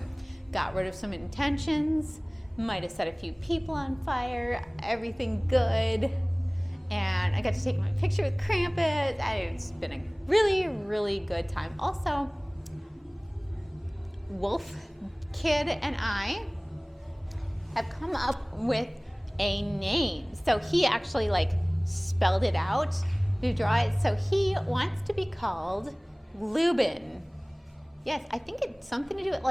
Got rid of some intentions, might have set a few people on fire, everything good. And I got to take my picture with Krampus. It's been a really, really good time. Also, Wolf Kid and I have come up with a name. So he actually spelled it out to draw it. So he wants to be called Lubin. Yes, I think it's something to do with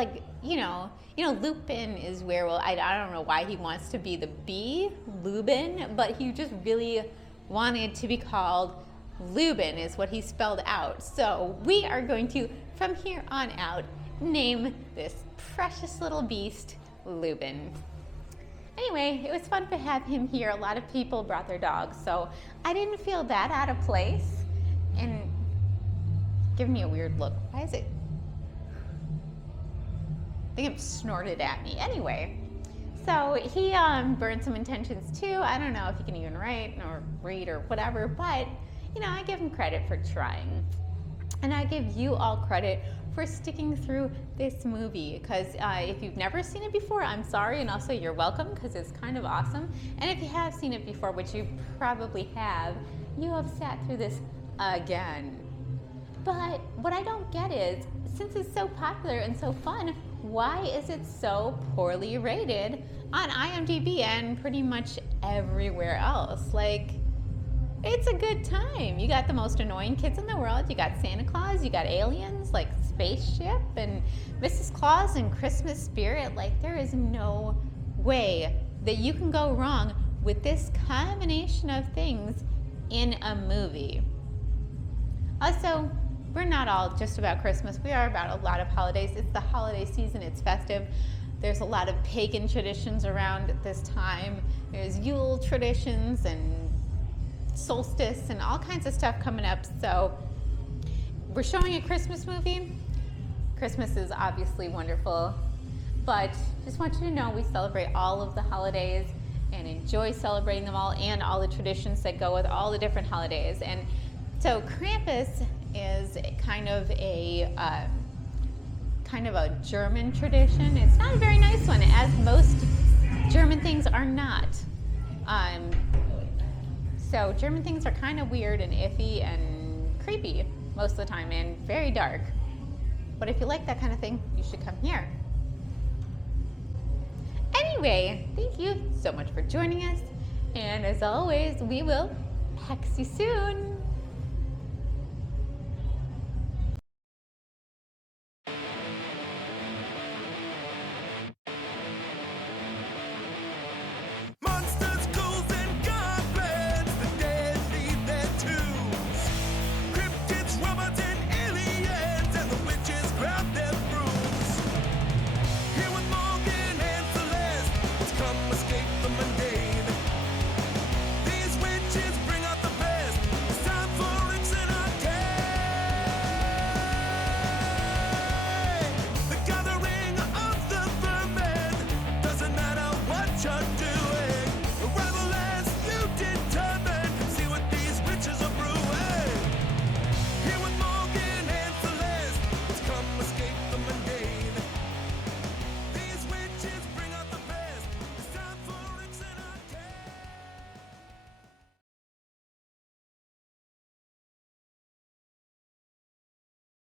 Lupin is werewolf. I don't know why he wants to be the bee, Lubin, but he just really wanted to be called Lubin is what he spelled out. So we are going to, from here on out, name this precious little beast Lubin. Anyway, it was fun to have him here. A lot of people brought their dogs, so I didn't feel that out of place. And give me a weird look. Why is it? I think it snorted at me. Anyway, so he burned some intentions too. I don't know if he can even write or read or whatever, but I give him credit for trying. And I give you all credit for sticking through this movie because if you've never seen it before, I'm sorry, and also you're welcome because it's kind of awesome. And if you have seen it before, which you probably have, you have sat through this again. But what I don't get is, since it's so popular and so fun, why is it so poorly rated on IMDb and pretty much everywhere else? It's a good time. You got the most annoying kids in the world. You got Santa Claus, you got aliens, spaceship, and Mrs. Claus and Christmas spirit. There is no way that you can go wrong with this combination of things in a movie. Also, we're not all just about Christmas. We are about a lot of holidays. It's the holiday season. It's festive. There's a lot of pagan traditions around at this time. There's Yule traditions and solstice and all kinds of stuff coming up. So we're showing a Christmas movie. Christmas is obviously wonderful, but just want you to know we celebrate all of the holidays and enjoy celebrating them all and all the traditions that go with all the different holidays. And so Krampus is kind of a German tradition. It's not a very nice one, as most German things are not. So German things are kind of weird and iffy and creepy most of the time and very dark. But if you like that kind of thing, you should come here. Anyway, thank you so much for joining us. And as always, we will hex you soon. Shut down.